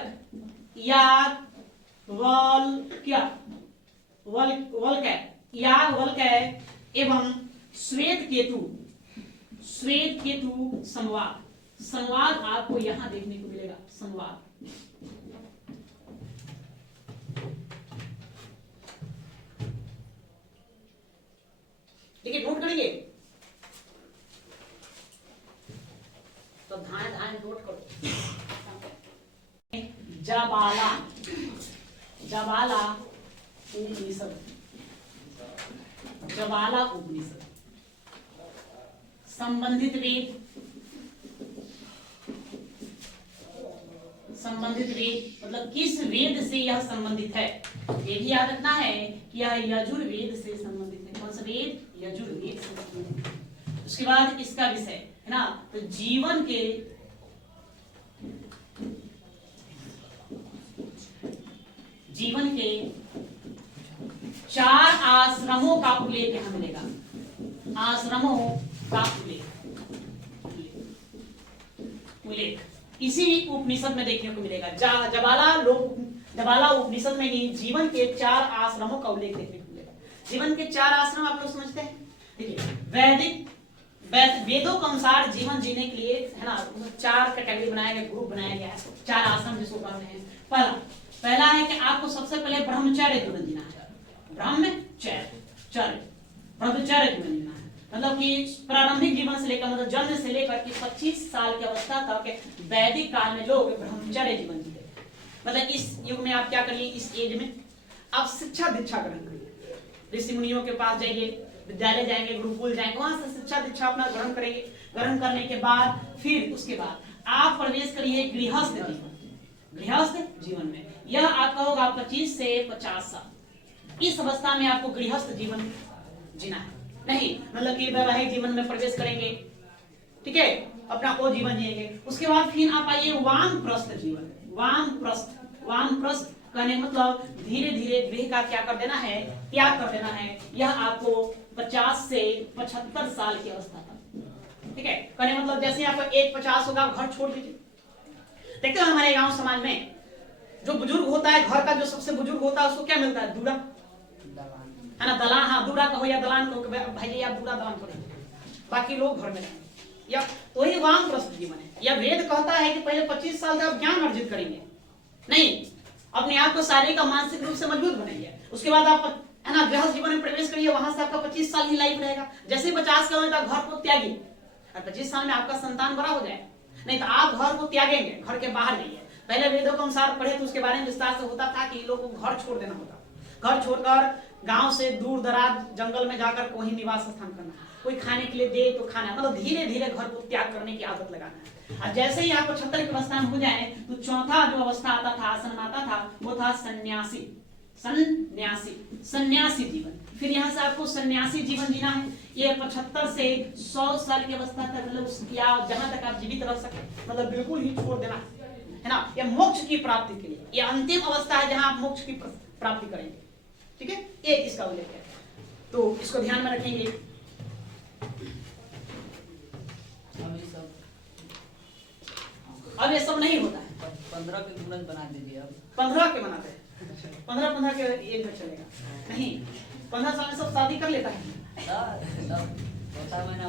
एवं श्वेत केतु संवाद आपको यहां देखने को मिलेगा। संवाद देखिए, नोट करेंगे तो धान नोट करो। जबाला उपनिषद, संबंधित वेद, संबंधित वेद मतलब किस वेद से यह संबंधित है, ये भी याद रखना है कि यह यजुर्वेद से संबंधित है। कौन सा वेद? यजुर्वेद से संबंधित है। उसके बाद इसका विषय है ना, तो जीवन के चार आश्रमों का उल्लेख यहां मिलेगा। आश्रमों का उल्लेख इसी उपनिषद में देखने को मिलेगा। जबाला उपनिषद में ही जीवन के चार आश्रमों का उल्लेख देखने को मिलेगा। जीवन के चार आश्रम आप लोग समझते हैं? देखिए वेदों के अनुसार जीवन जीने के लिए है ना चार कैटेगरी बनाया गया, ग्रुप बनाया गया है, चार आश्रम जिसको कहते हैं। पहला है कि आपको सबसे पहले ब्रह्मचर्य जीवन जीना है। ब्रह्मचर्य जीवन जीना है मतलब कि प्रारंभिक जीवन से लेकर मतलब जन्म से लेकर के 25 साल की अवस्था तक वैदिक काल में लोग ब्रह्मचर्य जीवन जीते। मतलब इस युग में आप क्या करिए, इस एज में आप शिक्षा दीक्षा ग्रहण करिए, ऋषि मुनियों के पास जाइए, विद्यालय जाएंगे, गुरुकुल जाएंगे, वहां से शिक्षा दीक्षा अपना ग्रहण करेंगे। ग्रहण करने के बाद फिर उसके बाद आप प्रवेश करिए गृहस्थ जीवन में। यह आपका होगा 25 से 50 साल। इस अवस्था में आपको गृहस्थ जीवन जीना है, नहीं मतलब कि वैवाहिक जीवन में प्रवेश करेंगे, ठीक है, अपना वो जीवन जिएंगे। उसके बाद फिर आप आइए वानप्रस्थ जीवन। वानप्रस्थ कहने मतलब धीरे धीरे गृह का क्या कर देना है, त्याग कर देना है। यह आपको 50 से 75 साल की अवस्था तक, ठीक है, कहने मतलब जैसे आपका एज 50 होगा घर छोड़ दीजिए। देखते हो हमारे गांव समाज में जो बुजुर्ग होता है, घर का जो सबसे बुजुर्ग होता है उसको क्या मिलता है? दूरा है ना, दलान। हाँ, दूरा कहो या दलान कहो, भाई आप दूरा दलान करें, बाकी लोग घर में रहेंगे। या तो ही वानप्रस्थ जीवन है। यह वेद कहता है कि पहले 25 साल तक ज्ञान अर्जित करेंगे, नहीं अपने आप को शारीरिक और मानसिक रूप से मजबूत बनाइए। उसके बाद आप है ना गृहस्थ जीवन में प्रवेश करिए, वहां से आपका 25 साल ही लाइफ रहेगा। जैसे ही 50 का होता घर को त्यागिए और 25 साल में आपका संतान बड़ा हो जाए, नहीं तो आप घर को त्यागेंगे, घर के बाहर जाइए। पहले वेदों के अनुसार पढ़े तो उसके बारे में विस्तार से होता था कि लोग को घर छोड़ देना होता, घर छोड़कर गांव से दूर दराज जंगल में जाकर वहीं निवास स्थान करना, कोई खाने के लिए दे तो खाना, मतलब धीरे धीरे घर को त्याग करने की आदत लगाना है। और जैसे ही आपको 76 की अवस्था में हो जाए तो चौथा जो अवस्था आता था, आसन आता था, वो था सन्यासी जीवन। फिर यहाँ से आपको सन्यासी जीवन जीना है। ये 75 से 100 साल की अवस्था तक मतलब या जहां तक आप जीवित रह सके, मतलब बिल्कुल ही छोड़ देना है ना। यह मोक्ष की प्राप्ति के लिए यह अंतिम अवस्था है जहां आप मोक्ष की प्राप्ति करेंगे, ठीक है, ये इसका उल्लेख है। तो इसको ध्यान में रखेंगे। अब ये सब नहीं होता है। 15 के तुरंत बना दीजिए। अब 15 के बनाते हैं, 15 के एज में चलेगा नहीं, 15 साल में सब शादी कर लेता है।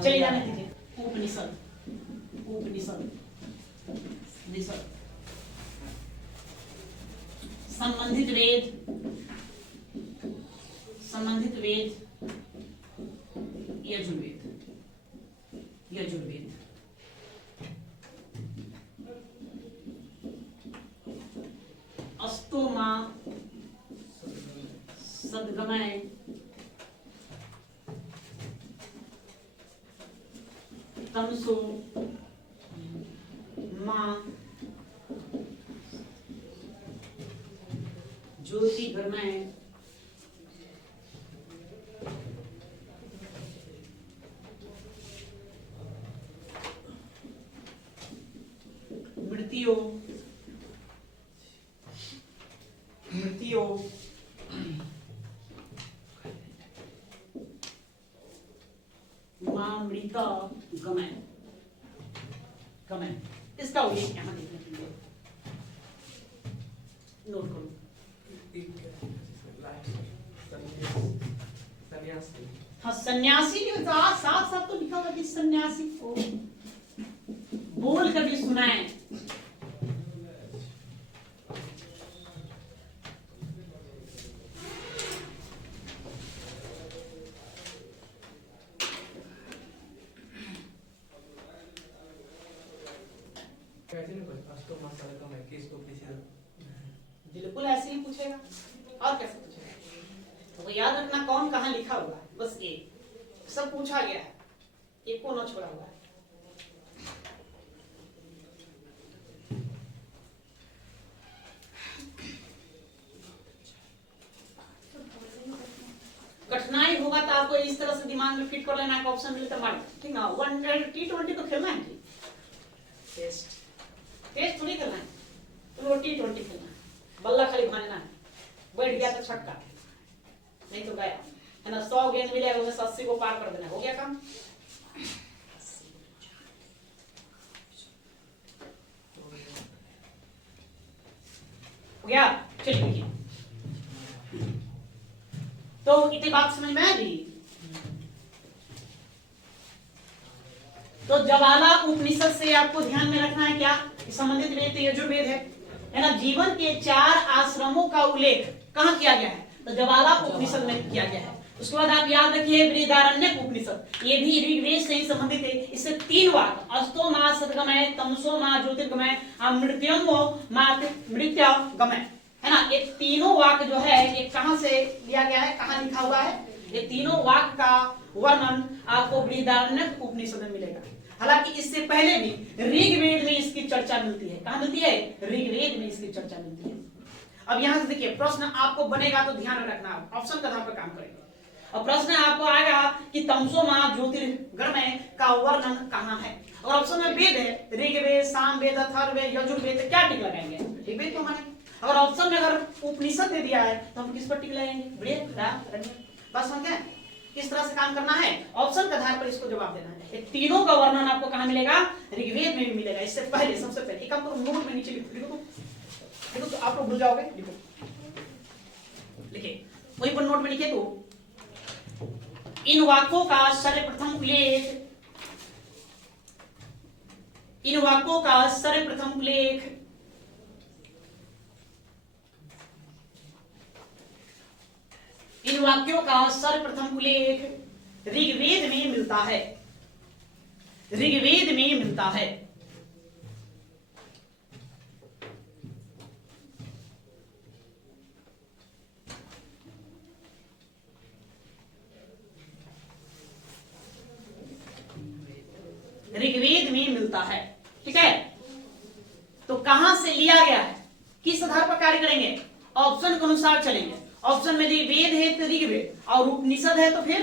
चलिए जाने दीजिए। उपनिषद संबंधित वेद यजुर्वेद अस्तोमा सद्गमय तमसो मां ज्योतिर्गमय मृत्यो मामृता गमय इसका उल्लेख यहां देखने के लिए नोट करो। हाँ, सन्यासी के साथ साथ तो लिखा हुआ कि सन्यासी को बोल कर भी सुनाए। बिल्कुल ऐसे ही पूछेगा, और कैसे पूछेगा? तो याद रखना कौन कहां लिखा हुआ है, बस एक सब पूछा गया है। एक को न छोड़ा हुआ है। कठिनाई होगा तो आपको इस तरह से दिमाग में फिट कर लेना है, ऑप्शन मिले तो मार, ठीक ना। T20 तो खेलना है, टेस्ट थोड़ी खेलना है, तो T20 खेलना है, बल्ला खाली भाजना है, बैठ गया तो छक्का, नहीं तो गया, है ना। 100 गेंद मिले उसमें 80 को पार कर देना, हो गया काम। हो गया, चलिए देखिए। तो इतनी बात समझ में आ गई। तो ज्वाला उपनिषद से आपको ध्यान में रखना है क्या, संबंधित वेद यजुर्वेद है ना। जीवन के 4 आश्रमों का उल्लेख कहाँ किया गया है, तो ज्वाला उपनिषद में किया गया है। उसके बाद आप याद रखिए बृहदारण्यक उपनिषद, ये भी ऋग्वेद से ही संबंधित है। इससे 3 वाक्य, अस्तो मा सद्गमय, तमसो मा ज्योतिर्गमय, मृत्युम मृत्युगमय, है ना। ये तीनों वाक्य जो है ये कहां से लिया गया है, कहां लिखा हुआ है, ये तीनों वाक्य का वर्णन आपको बृहदारण्यक उपनिषद में मिलेगा। हालांकि इससे पहले भी ऋग्वेद में इसकी चर्चा मिलती है। कहां मिलती है, ऋग्वेद में इसकी चर्चा मिलती है। अब यहां से देखिए प्रश्न आपको बनेगा तो ध्यान में रखना, ऑप्शन के आधार पर काम करेंगे। और प्रश्न आपको आएगा कि तमसो मा ज्योतिर्गमय का वर्णन कहां है, और ऑप्शन में वेद है, ऋग्वेद, सामवेद, अथर्ववेद, यजुर्वेद, क्या टिक लगाएंगे, ऋग्वेद को माने। अगर ऑप्शन में अगर उपनिषद दे दिया है तो हम किस पर टिक लगाएंगे, बृहदारण्यक। बस समझ गए किस तरह से काम करना है, ऑप्शन के आधार पर इसको जवाब देना है। ये तीनों का वर्णन आपको कहां मिलेगा, ऋग्वेद में भी मिलेगा। इससे पहले सबसे पहले एक आपको नोट में नीचे लिखो तो आप लोग भूल जाओगे, लिखो, लिखिए वहीं पर नोट में लिखिए। तो इन वाक्यों का सर्वप्रथम उल्लेख, इन वाक्यों का सर्वप्रथम उल्लेख इन वाक्यों का सर्वप्रथम उल्लेख ऋग्वेद में मिलता है, ऋग्वेद में मिलता है। ऋग्वेद में मिलता है, ठीक है। तो कहां से लिया गया है, किस आधार पर कार्य करेंगे, ऑप्शन के अनुसार चलेंगे। ऑप्शन में वेद है तो ऋग्वेद, और उपनिषद है तो फिर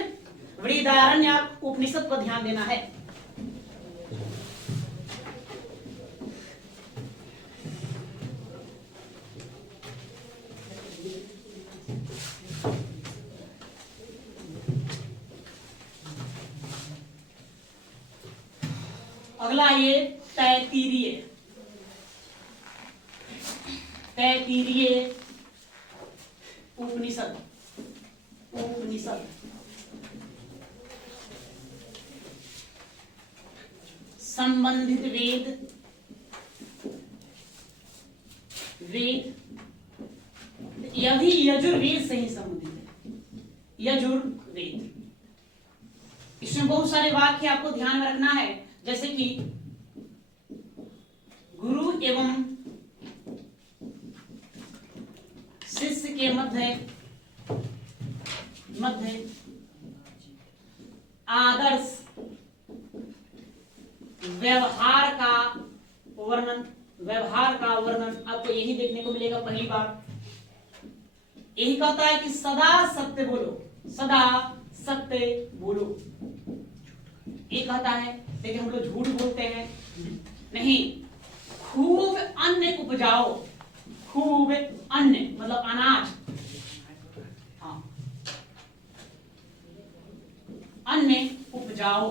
बृहदारण्यक उपनिषद पर ध्यान देना है। अगला ये तैत्तिरीय, तैत्तिरीय उपनिषद, उपनिषद संबंधित वेद, वेद यह भी यजुर्वेद से ही संबंधित है, यजुर्वेद। इसमें बहुत सारे वाक्य आपको ध्यान में रखना है, जैसे कि गुरु एवं शिष्य के मध्य आदर्श व्यवहार का वर्णन, व्यवहार का वर्णन आपको यही देखने को मिलेगा पहली बार। यही कहता है कि सदा सत्य बोलो, सदा सत्य बोलो, ये कहता है। लेकिन हम लोग झूठ बोलते हैं, नहीं। खूब अन्न उपजाओ, खूब अन्न मतलब अनाज, हाँ, अन्न उपजाओ,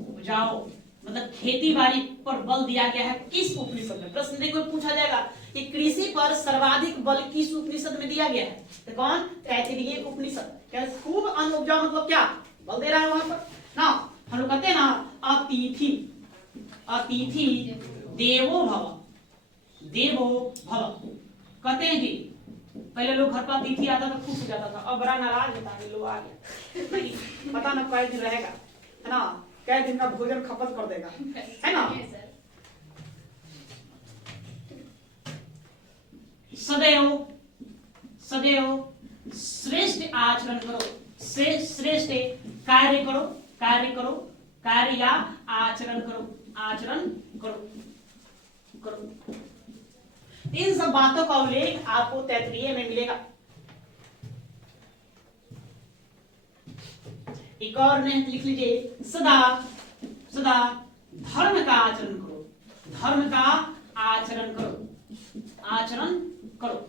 उपजाओ मतलब खेती बाड़ी पर बल दिया गया है। किस उपनिषद में, प्रश्न देखो पूछा जाएगा कि कृषि पर सर्वाधिक बल किस उपनिषद में दिया गया है, तो कौन, तैत्तिरीय उपनिषद। क्या खूब अन्न उपजाओ मतलब क्या, बल दे रहा है वहां पर ना। हम लोग कहते हैं ना अतिथि, अतिथि देवो भव, देवो भव कहते हैं जी। पहले लोग घर पर अतिथि आता था खुश हो जाता था, अब बड़ा नाराज होता है, लोग आ गया नहीं, पता ना कई दिन रहेगा, है ना, कई दिन का भोजन खपत कर देगा, है ना। सदैव सदैव श्रेष्ठ आचरण करो, श्रेष्ठ कार्य करो, कार्य करो, कार्य या आचरण करो, आचरण करो करो। इन सब बातों का उल्लेख आपको तैतरीय में मिलेगा। एक और ने लिख लीजिए, सदा सदा धर्म का आचरण करो, धर्म का आचरण करो, आचरण करो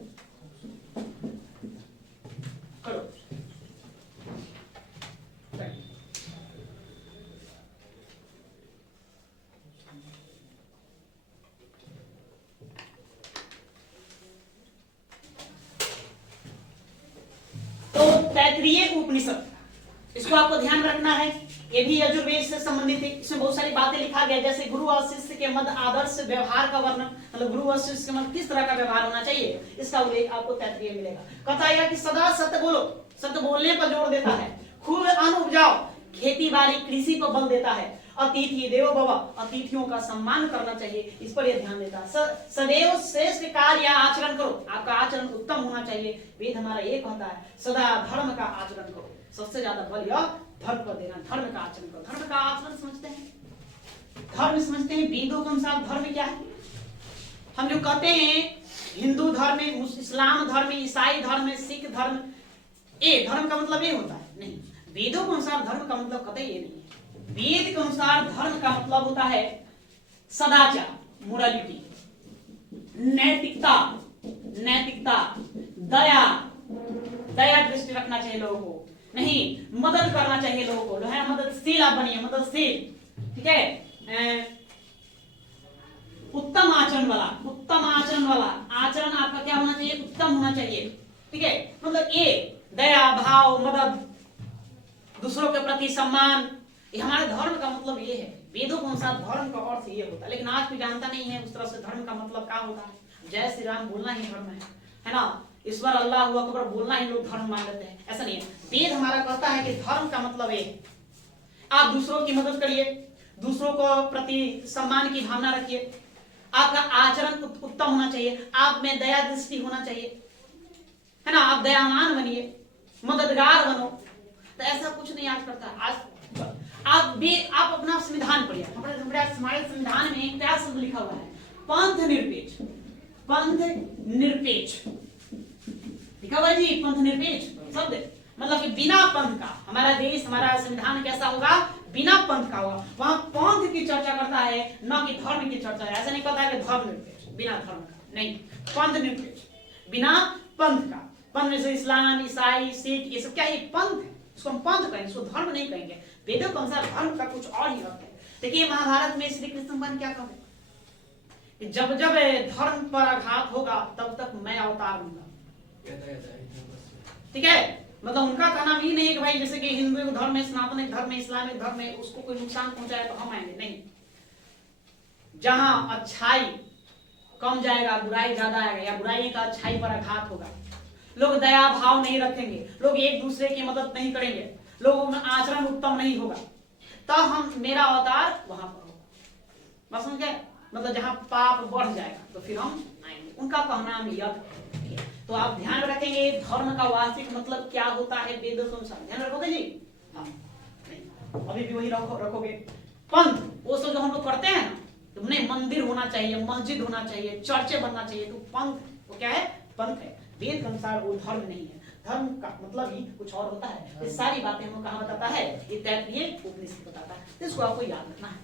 करो। तो तैतरीय उपनिषद, इसको आपको ध्यान रखना है, ये भी यजुर्वेद से संबंधित है। इसमें बहुत सारी बातें लिखा गया, जैसे गुरु और शिष्य के मध्य आदर्श व्यवहार का वर्णन, मतलब गुरु और शिष्य के मध्य किस तरह का व्यवहार होना चाहिए, इसका उल्लेख आपको तैतरीय मिलेगा। कहता है कि सदा सत्य बोलो, सत्य बोलने पर जोर देता है। खूब अन्न उपजाओ, खेती बाड़ी कृषि पर बल देता है। अतिथि देवो भव, अतिथियों का सम्मान करना चाहिए, इस पर यह ध्यान देता है। सदैव श्रेष्ठ कार्य या आचरण करो, आपका आचरण उत्तम होना चाहिए। वेद हमारा ये कहता है, सदा धर्म का आचरण करो, सबसे ज्यादा बल यह धर्म पर देना, धर्म का आचरण करो। धर्म का आचरण समझते हैं, धर्म समझते हैं, वेदों के अनुसार धर्म क्या है। हम जो कहते हैं हिंदू धर्म में, इस्लाम धर्म में, ईसाई धर्म में, सिख धर्म, ये धर्म का मतलब ये होता है नहीं। वेदों के अनुसार धर्म का मतलब कतई ये नहीं है। वेद के अनुसार धर्म का मतलब होता है सदाचार, मोरालिटी, नैतिकता, नैतिकता, दया, दया दृष्टि रखना चाहिए लोगों को, नहीं मदद करना चाहिए लोगों को, है मददशील आप बनिए, मददशील, ठीक है। उत्तम आचरण वाला, उत्तम आचरण वाला, आचरण आपका क्या होना चाहिए, उत्तम होना चाहिए, ठीक है। मतलब ये दया भाव, मदद, दूसरों के प्रति सम्मान, ये हमारे धर्म का मतलब ये है। वेदों के अनुसार धर्म का अर्थ ये होता है, लेकिन आज कोई जानता नहीं है उस तरह से धर्म का मतलब क्या होता है। जय श्री राम बोलना ही धर्म है ना, ईश्वर अल्लाह अकबर बोलना ही लोग धर्म मान लेते हैं, ऐसा नहीं है। वेद हमारा कहता है कि धर्म का मतलब ये, आप दूसरों की मदद करिए, दूसरों को प्रति सम्मान की भावना रखिए, आपका आचरण उत्तम होना चाहिए, आप में दया दृष्टि होना चाहिए, है ना, आप दयावान बनिए, मददगार बनो। तो ऐसा कुछ नहीं आज करता। आज आप अपना संविधान पढ़िए, हमारे संविधान में क्या शब्द लिखा हुआ है, पंथ निरपेक्ष, पंथ निरपेक्ष लिखा हुआ है जी, पंथ निरपेक्ष शब्द मतलब कि बिना पंथ का हमारा देश, हमारा संविधान कैसा होगा, बिना पंथ का होगा। वहां पंथ की चर्चा करता है, न कि धर्म की चर्चा है। ऐसा नहीं कहता है कि धर्म निरपेक्ष बिना धर्म का, नहीं, पंथ निरपेक्ष बिना पंथ का। पंथ में से इस्लाम, ईसाई, सिख, ये सब क्या है, पंथ है, इसको हम पंथ कहेंगे, इसको धर्म नहीं कहेंगे। वेदों के अनुसार धर्म का कुछ और ही अर्थ है। देखिए महाभारत में श्री कृष्ण भगवान क्या कहते हैं, जब जब धर्म पर आघात होगा तब तक मैं अवतार लूंगा, ठीक है। मतलब उनका कहना ये नहीं है कि भाई जैसे कि हिंदू धर्म में, सनातन धर्म में, इस्लामिक धर्म में उसको कोई नुकसान पहुंचाए तो हम आएंगे, नहीं। जहां अच्छाई कम जाएगा, बुराई ज्यादा आएगा, या बुराई का अच्छाई पर आघात होगा, लोग दया भाव नहीं रखेंगे, लोग एक दूसरे की मदद नहीं करेंगे, लोगों में आचरण उत्तम नहीं होगा, तब हम मेरा अवतार वहां पर होगा। बस समझ गए, मतलब जहां पाप बढ़ जाएगा तो फिर हम आएंगे, उनका कहना हम यह। तो आप ध्यान रखेंगे धर्म का वास्तविक मतलब क्या होता है वेदों के अनुसार, ध्यान रखोगे जी। हाँ, अभी भी वही रखोगे। पंथ वो सब जो हम लोग करते हैं ना, नहीं मंदिर होना चाहिए, मस्जिद होना चाहिए, चर्चे बनना चाहिए, तो पंथ वो क्या है, पंथ है। वेद के अनुसार वो धर्म नहीं है, धर्म का मतलब ही कुछ और होता है। ये सारी बातें हमको कहाँ बताता है, ये तैतरीय उपनिषद बताता है, तो इसको आपको याद रखना है।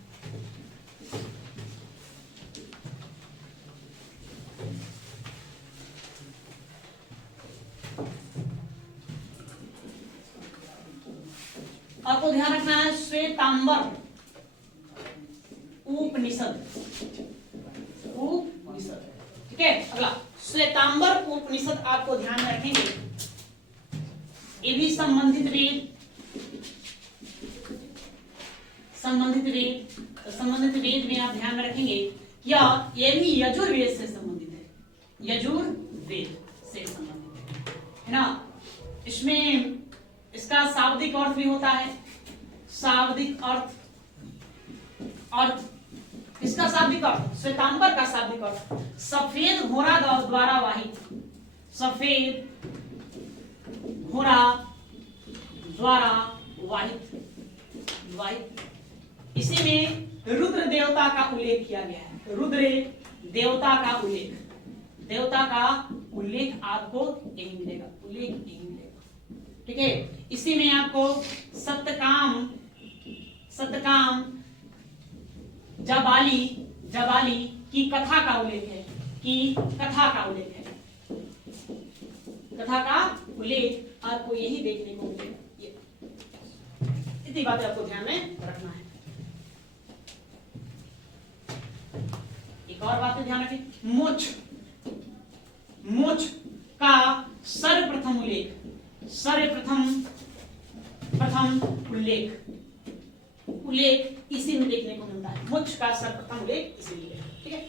आपको ध्यान रखना है श्वेतांबर उपनिषद, उपनिषद, ठीक है। अगला श्वेतांबर उपनिषद आपको ध्यान में रखेंगे, ये भी संबंधित वेद में आप ध्यान में रखेंगे क्या, ये भी यजुर्वेद से संबंधित है, यजुर्वेद से संबंधित है ना। इसमें इसका शाब्दिक अर्थ भी होता है, शाब्दिक अर्थ, इसका शाब्दिक अर्थ, श्वेतांबर का शाब्दिक अर्थ सफेद घोड़ा द्वारा वाहित, सफेद घोड़ा द्वारा वाहित, वाहित इसी में रुद्र देवता का उल्लेख किया गया है। रुद्र देवता का उल्लेख, देवता का उल्लेख आपको यही मिलेगा, उल्लेख यही मिलेगा। ठीक है, इसी में आपको सत्यकाम, सत्यकाम जबाली, जबाली की कथा का उल्लेख है, की कथा का उल्लेख है, कथा का उल्लेख आपको यही देखने को मिलेगा। ये इतनी बातें आपको ध्यान में रखना है। एक और बात ध्यान रखें, मोक्ष, मोक्ष का सर्वप्रथम उल्लेख, सर्वप्रथम प्रथम उल्लेख, उल्लेख इसी में देखने को मिलता है। मोक्ष का सर्वप्रथम उल्लेख इसी में मिलेगा। ठीक है,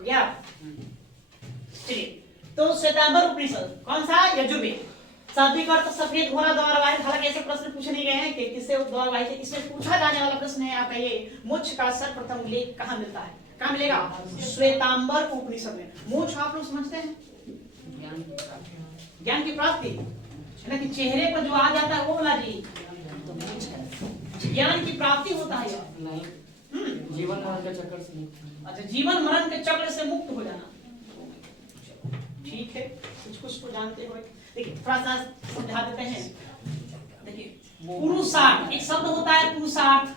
गया। चलिए, तो श्वेतांबर उपनिषद कौन सा? यजुर्वेद। सात्विक अर्थ सफेद घोड़ा द्वारा वाहित। हालांकि ऐसे प्रश्न पूछे नहीं गए हैं कि किससे द्वारा वाहित है। इसमें पूछा जाने वाला प्रश्न है आपका ये, मोक्ष का सर्वप्रथम उल्लेख कहाँ मिलता है? कहाँ मिलेगा? श्वेतांबर उपनिषद में। मोक्ष आप लोग समझते हैं? ज्ञान की प्राप्ति, है ना, कि चेहरे पर जो आ जाता है वो वाला जी ज्ञान की प्राप्ति होता है। जीवन मरण के चक्कर से मुक्त। अच्छा, जीवन मरण के चक्र से मुक्त हो जाना। ठीक है, कुछ कुछ तो जानते हो। देखिए थोड़ा सा समझा देते हैं। देखिए पुरुषार्थ, एक शब्द होता है पुरुषार्थ।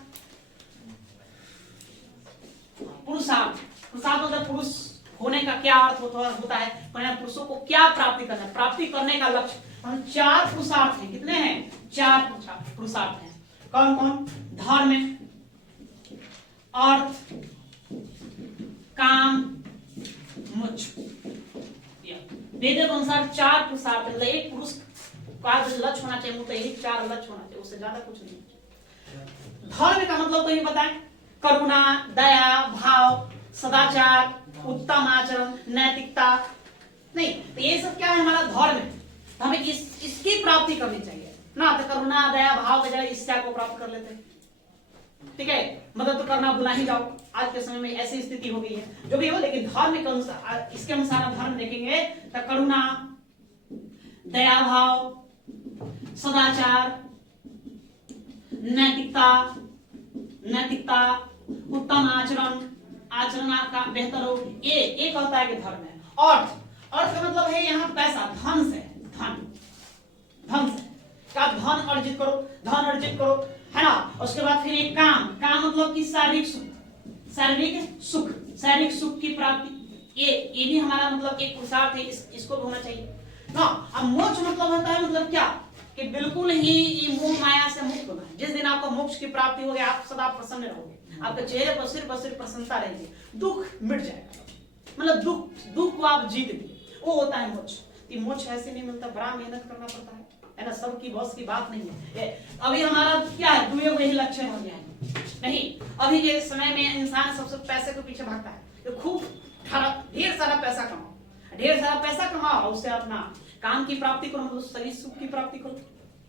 पुरुषार्थ, पुरुषार्थ होता है पुरुष होने का क्या अर्थ होता है? पुरुषों को क्या प्राप्ति करना है, प्राप्ति करने का लक्ष्य। हम 4 पुरुषार्थ हैं। कितने हैं? 4 पुरुषार्थ हैं। कौन कौन? धर्म, अर्थ, काम, मोक्ष। वेद के अनुसार 4 पुरुषार्थ, मतलब एक पुरुष का लक्ष्य होना चाहिए, मतलब एक 4 लक्ष्य होना चाहिए, उससे ज्यादा कुछ नहीं। धर्म का मतलब तो ये बताएं, करुणा, दया, भाव, सदाचार, उत्तम आचरण, नैतिकता। नहीं तो ये सब क्या है? हमारा धर्म है। तो हमें इसकी प्राप्ति करनी चाहिए ना। तो करुणा, दया, भाव के जगह इससे को प्राप्त कर लेते हैं। ठीक है, मदद तो करना भुला ही जाओ। आज के समय में ऐसी स्थिति हो गई है, जो भी हो। लेकिन धर्म के अनुसार, इसके अनुसार हम धर्म देखेंगे तो करुणा, दया भाव, सदाचार, नैतिकता, नैतिकता, उत्तम आचरण, आचरण आपका बेहतर हो, ये कहता है कि धर्म है। अर्थ, अर्थ का मतलब है यहाँ पैसा, धन से, धन, धन से का धन अर्जित करो, धन अर्जित करो, है ना। उसके बाद फिर एक काम, काम मतलब कि शारीरिक सुख, शारीरिक सुख, शारीरिक सुख की प्राप्ति। ये भी हमारा मतलब एक पुरुषार्थ है, इसको भी होना चाहिए ना। अब मोक्ष मतलब होता है, मतलब क्या कि बिल्कुल ही ये मोह माया से मुक्त होना। जिस दिन आपको मोक्ष की प्राप्ति होगी, आप सदा प्रसन्न रहोगे, आपके चेहरे पर सिर्फ प्रसन्नता रहेगी, दुख मिट जाएगा। मतलब दुख को आप जीत लिए, वो होता है मोक्ष। ये मोक्ष ऐसे नहीं मिलता, बड़ा मेहनत करना पड़ता है ना। सबकी बस की बात नहीं है। अभी हमारा क्या है, दुए वही लक्ष्य हो गया है। नहीं, अभी के समय में इंसान सबसे पैसे के पीछे भागता है। तो खूब ढेर सारा पैसा कमाओ, ढेर सारा पैसा कमाओ, उससे अपना काम की प्राप्ति करो, मतलब शरीर सुख की प्राप्ति करो।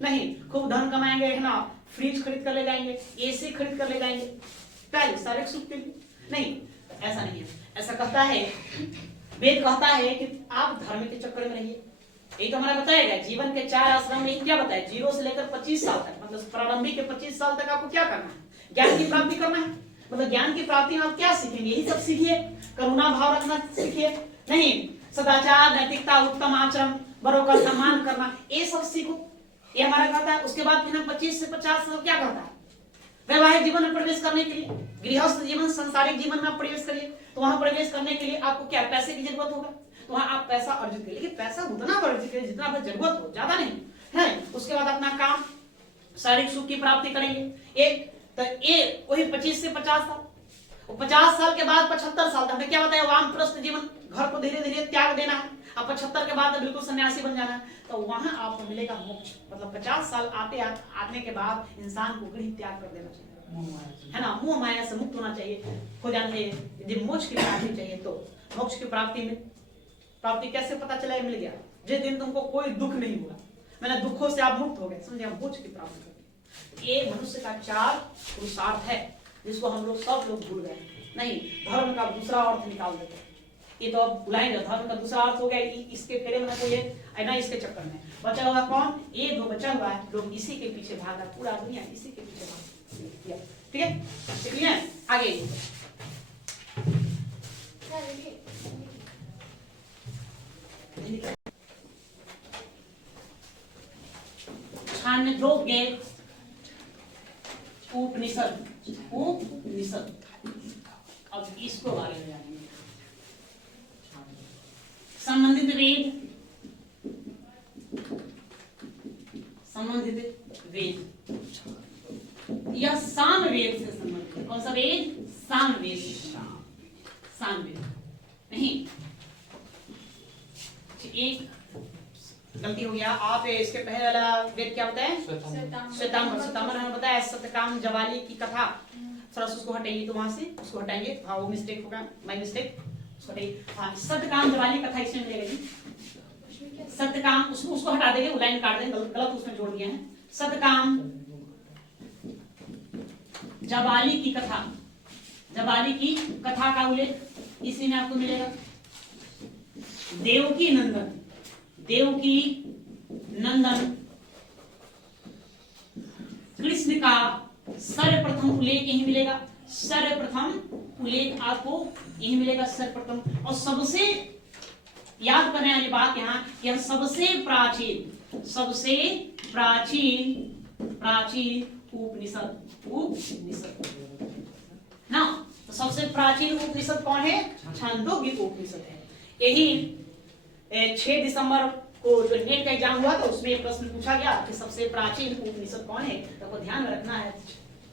नहीं, खूब धन कमाएंगे, है ना, फ्रिज खरीद कर ले जाएंगे, एसी खरीद कर ले जाएंगे, क्या शारीरिक सुख के लिए? नहीं, ऐसा नहीं है। ऐसा कहता है वेद, कहता है कि आप धर्म के चक्कर में रहिए, यही तो हमारा बताया गया, जीवन के 4 आश्रम में क्या बताया, 0 से लेकर 25 साल तक, मतलब प्रारंभिक के 25 साल तक आपको क्या करना है, ज्ञान की प्राप्ति करना है। मतलब ज्ञान की प्राप्ति में आप क्या सीखेंगे, यही सब सीखिए, करुणा भाव रखना सीखिए, नहीं सदाचार, नैतिकता, उत्तम आचरण, बड़ों का सम्मान करना, ये सब सीखो, ये हमारा कहता है। उसके बाद फिर हम 25 से 50 साल क्या कहता है, वैवाहिक जीवन में प्रवेश करने के लिए, गृहस्थ जीवन, संसारिक जीवन में आप प्रवेश करिए, तो वहां प्रवेश करने के लिए आपको क्या पैसे की जरूरत होगा, तो वहां आप पैसा अर्जित करिए, लेकिन पैसा उतना अर्जित करिए जितना आपको जरूरत हो, ज्यादा नहीं है। उसके बाद अपना काम, शारीरिक सुख की प्राप्ति करेंगे। एक तो ये वही 25 से 50 साल, 50 साल के बाद 75 साल तक हमें क्या बताया, वानप्रस्थ जीवन, घर को धीरे धीरे त्याग देना है। अब 75 के बाद बिल्कुल सन्यासी बन जाना है, तो वहां आपको मिलेगा मोक्ष। मतलब 50 साल आने के बाद इंसान को गृह त्याग कर देना चाहिए, है ना, मोह माया से मुक्त होना चाहिए, हो जाना चाहिए। यदि मोक्ष की प्राप्ति चाहिए तो मोक्ष की प्राप्ति कैसे पता चला, मिल गया जिस दिन तुमको कोई दुख नहीं हुआ, मैंने दुखों से आप मुक्त हो गए, समझे, मोक्ष की प्राप्ति कर। ये मनुष्य का 4 पुरुषार्थ है जिसको हम लोग सब लोग भूल गए। नहीं, धर्म का दूसरा अर्थ निकाल देते हैं, ये तो अब बुलाएंगे, धर्म का दूसरा अर्थ हो गया, इसके फेरे में तो ये ना, इसके चक्कर में बचा हुआ कौन, ये 2 बचा हुआ है, लोग इसी के पीछे भागा, पूरा दुनिया इसी के पीछे भागा। ठीक है, सीख लिया, आगे छांदोग्य उपनिषद, अब इसको बारे में जानेंगे। संबंधित वेद, यह सामवेद से संबंधित है। कौन सा वेद, सामवेद नहीं, एक गलती हो गया, आप इसके पहले वाला वेद क्या बताए, श्वेतांबर हमें बताया, सत्यकाम जवाली की कथा, थोड़ा उसको हटाइए, तो वहां से उसको हटाएंगे, हाँ वो मिस्टेक होगा, माय मिस्टेक, उसको हटाइए। हाँ, सत्यकाम जवाली कथा इसमें मिलेगा जी, सत्यकाम, उसको हटा देंगे, वो लाइन काट देंगे, गलत उसमें जोड़ दिया है। सत्यकाम जवाली की कथा का उल्लेख इसी में आपको मिलेगा। देवकी नंदन कृष्ण का सर्वप्रथम उल्लेख यही मिलेगा, सर्वप्रथम उल्लेख आपको यही मिलेगा, सर्वप्रथम। और सबसे याद करने वाली बात यहाँ, यह सबसे प्राचीन उपनिषद ना, तो सबसे प्राचीन उपनिषद कौन है, छांदोग्य उपनिषद है। यही 6 दिसंबर को जो नेट का एग्जाम हुआ था उसमें एक प्रश्न पूछा गया कि सबसे प्राचीन उपनिषद कौन है, तो आपको ध्यान में रखना है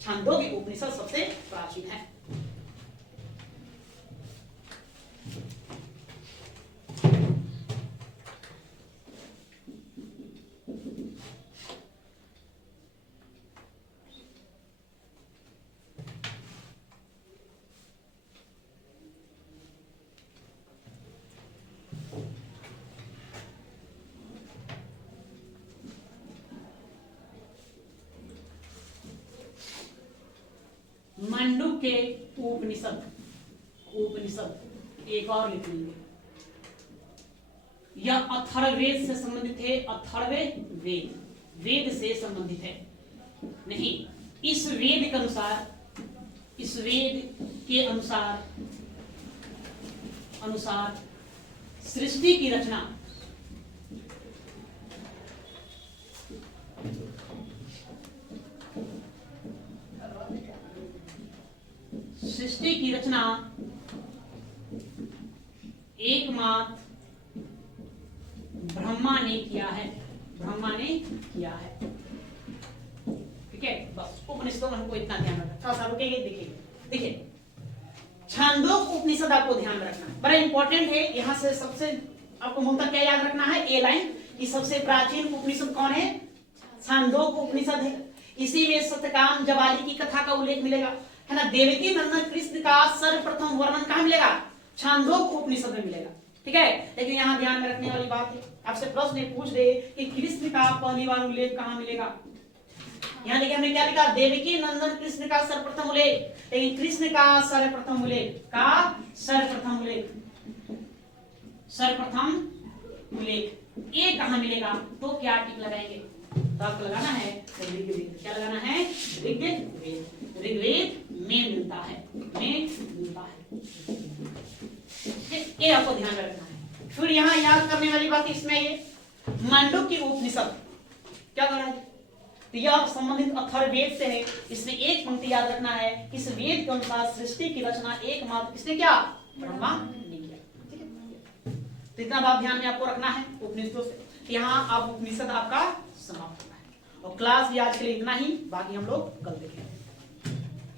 छांदोग्य उपनिषद सबसे प्राचीन है। मांडुक्य उपनिषद एक और लिख लेंगे, यह अथर्ववेद से संबंधित है, वेद से संबंधित है। नहीं, इस वेद के अनुसार सृष्टि की रचना एकमात्र ब्रह्मा ने किया है, ठीक है। बस उपनिषदों में हमको इतना ध्यान रखना, थोड़ा सा रुकेंगे, देखिए छांदोग्य उपनिषद आपको ध्यान में रखना है, बड़ा इंपॉर्टेंट है। यहाँ से सबसे आपको मूलतः क्या याद रखना है, ए लाइन कि सबसे प्राचीन उपनिषद कौन है, छांदोग्य उपनिषद है। इसी में सत्यकाम जवाली की कथा का उल्लेख मिलेगा, है ना। देवकी नंदन कृष्ण का सर्वप्रथम वर्णन कहाँ मिलेगा, छांदोग्य उपनिषद में मिलेगा, ठीक है। लेकिन यहाँ ध्यान में रखने वाली बात है, आपसे प्रश्न पूछ रहे कि कृष्ण का पहली बार उल्लेख कहाँ मिलेगा। यहाँ देखिए हमने क्या लिखा, देवकी नंदन कृष्ण का सर्वप्रथम उल्लेख, लेकिन कृष्ण का सर्वप्रथम उल्लेख ए कहां मिलेगा तो क्या टिक लगाएंगे, तो आपको लगाना है ऋग्वेद। क्या लगाना है, ऋग्वेद। ऋग्वेद में मिलता है, में मिलता है। ये आपको ध्यान रखना है। फिर यहां याद करने वाली बात इसमें ये मांडुक्य उपनिषद क्या कह रहा है, तो यह संबंधित अथर्ववेद से है। इसमें एक पंक्ति याद रखना है, इस वेद के अनुसार सृष्टि की रचना एकमात्र किसने क्या, ब्रह्मा ने किया। ठीक है, तो इतना बात ध्यान में आपको रखना है उपनिषदों से। यहाँ आप उपनिषद आपका समाप्त करना है। और क्लास भी आज के लिए इतना ही, बाकी हम लोग कल देखेंगे।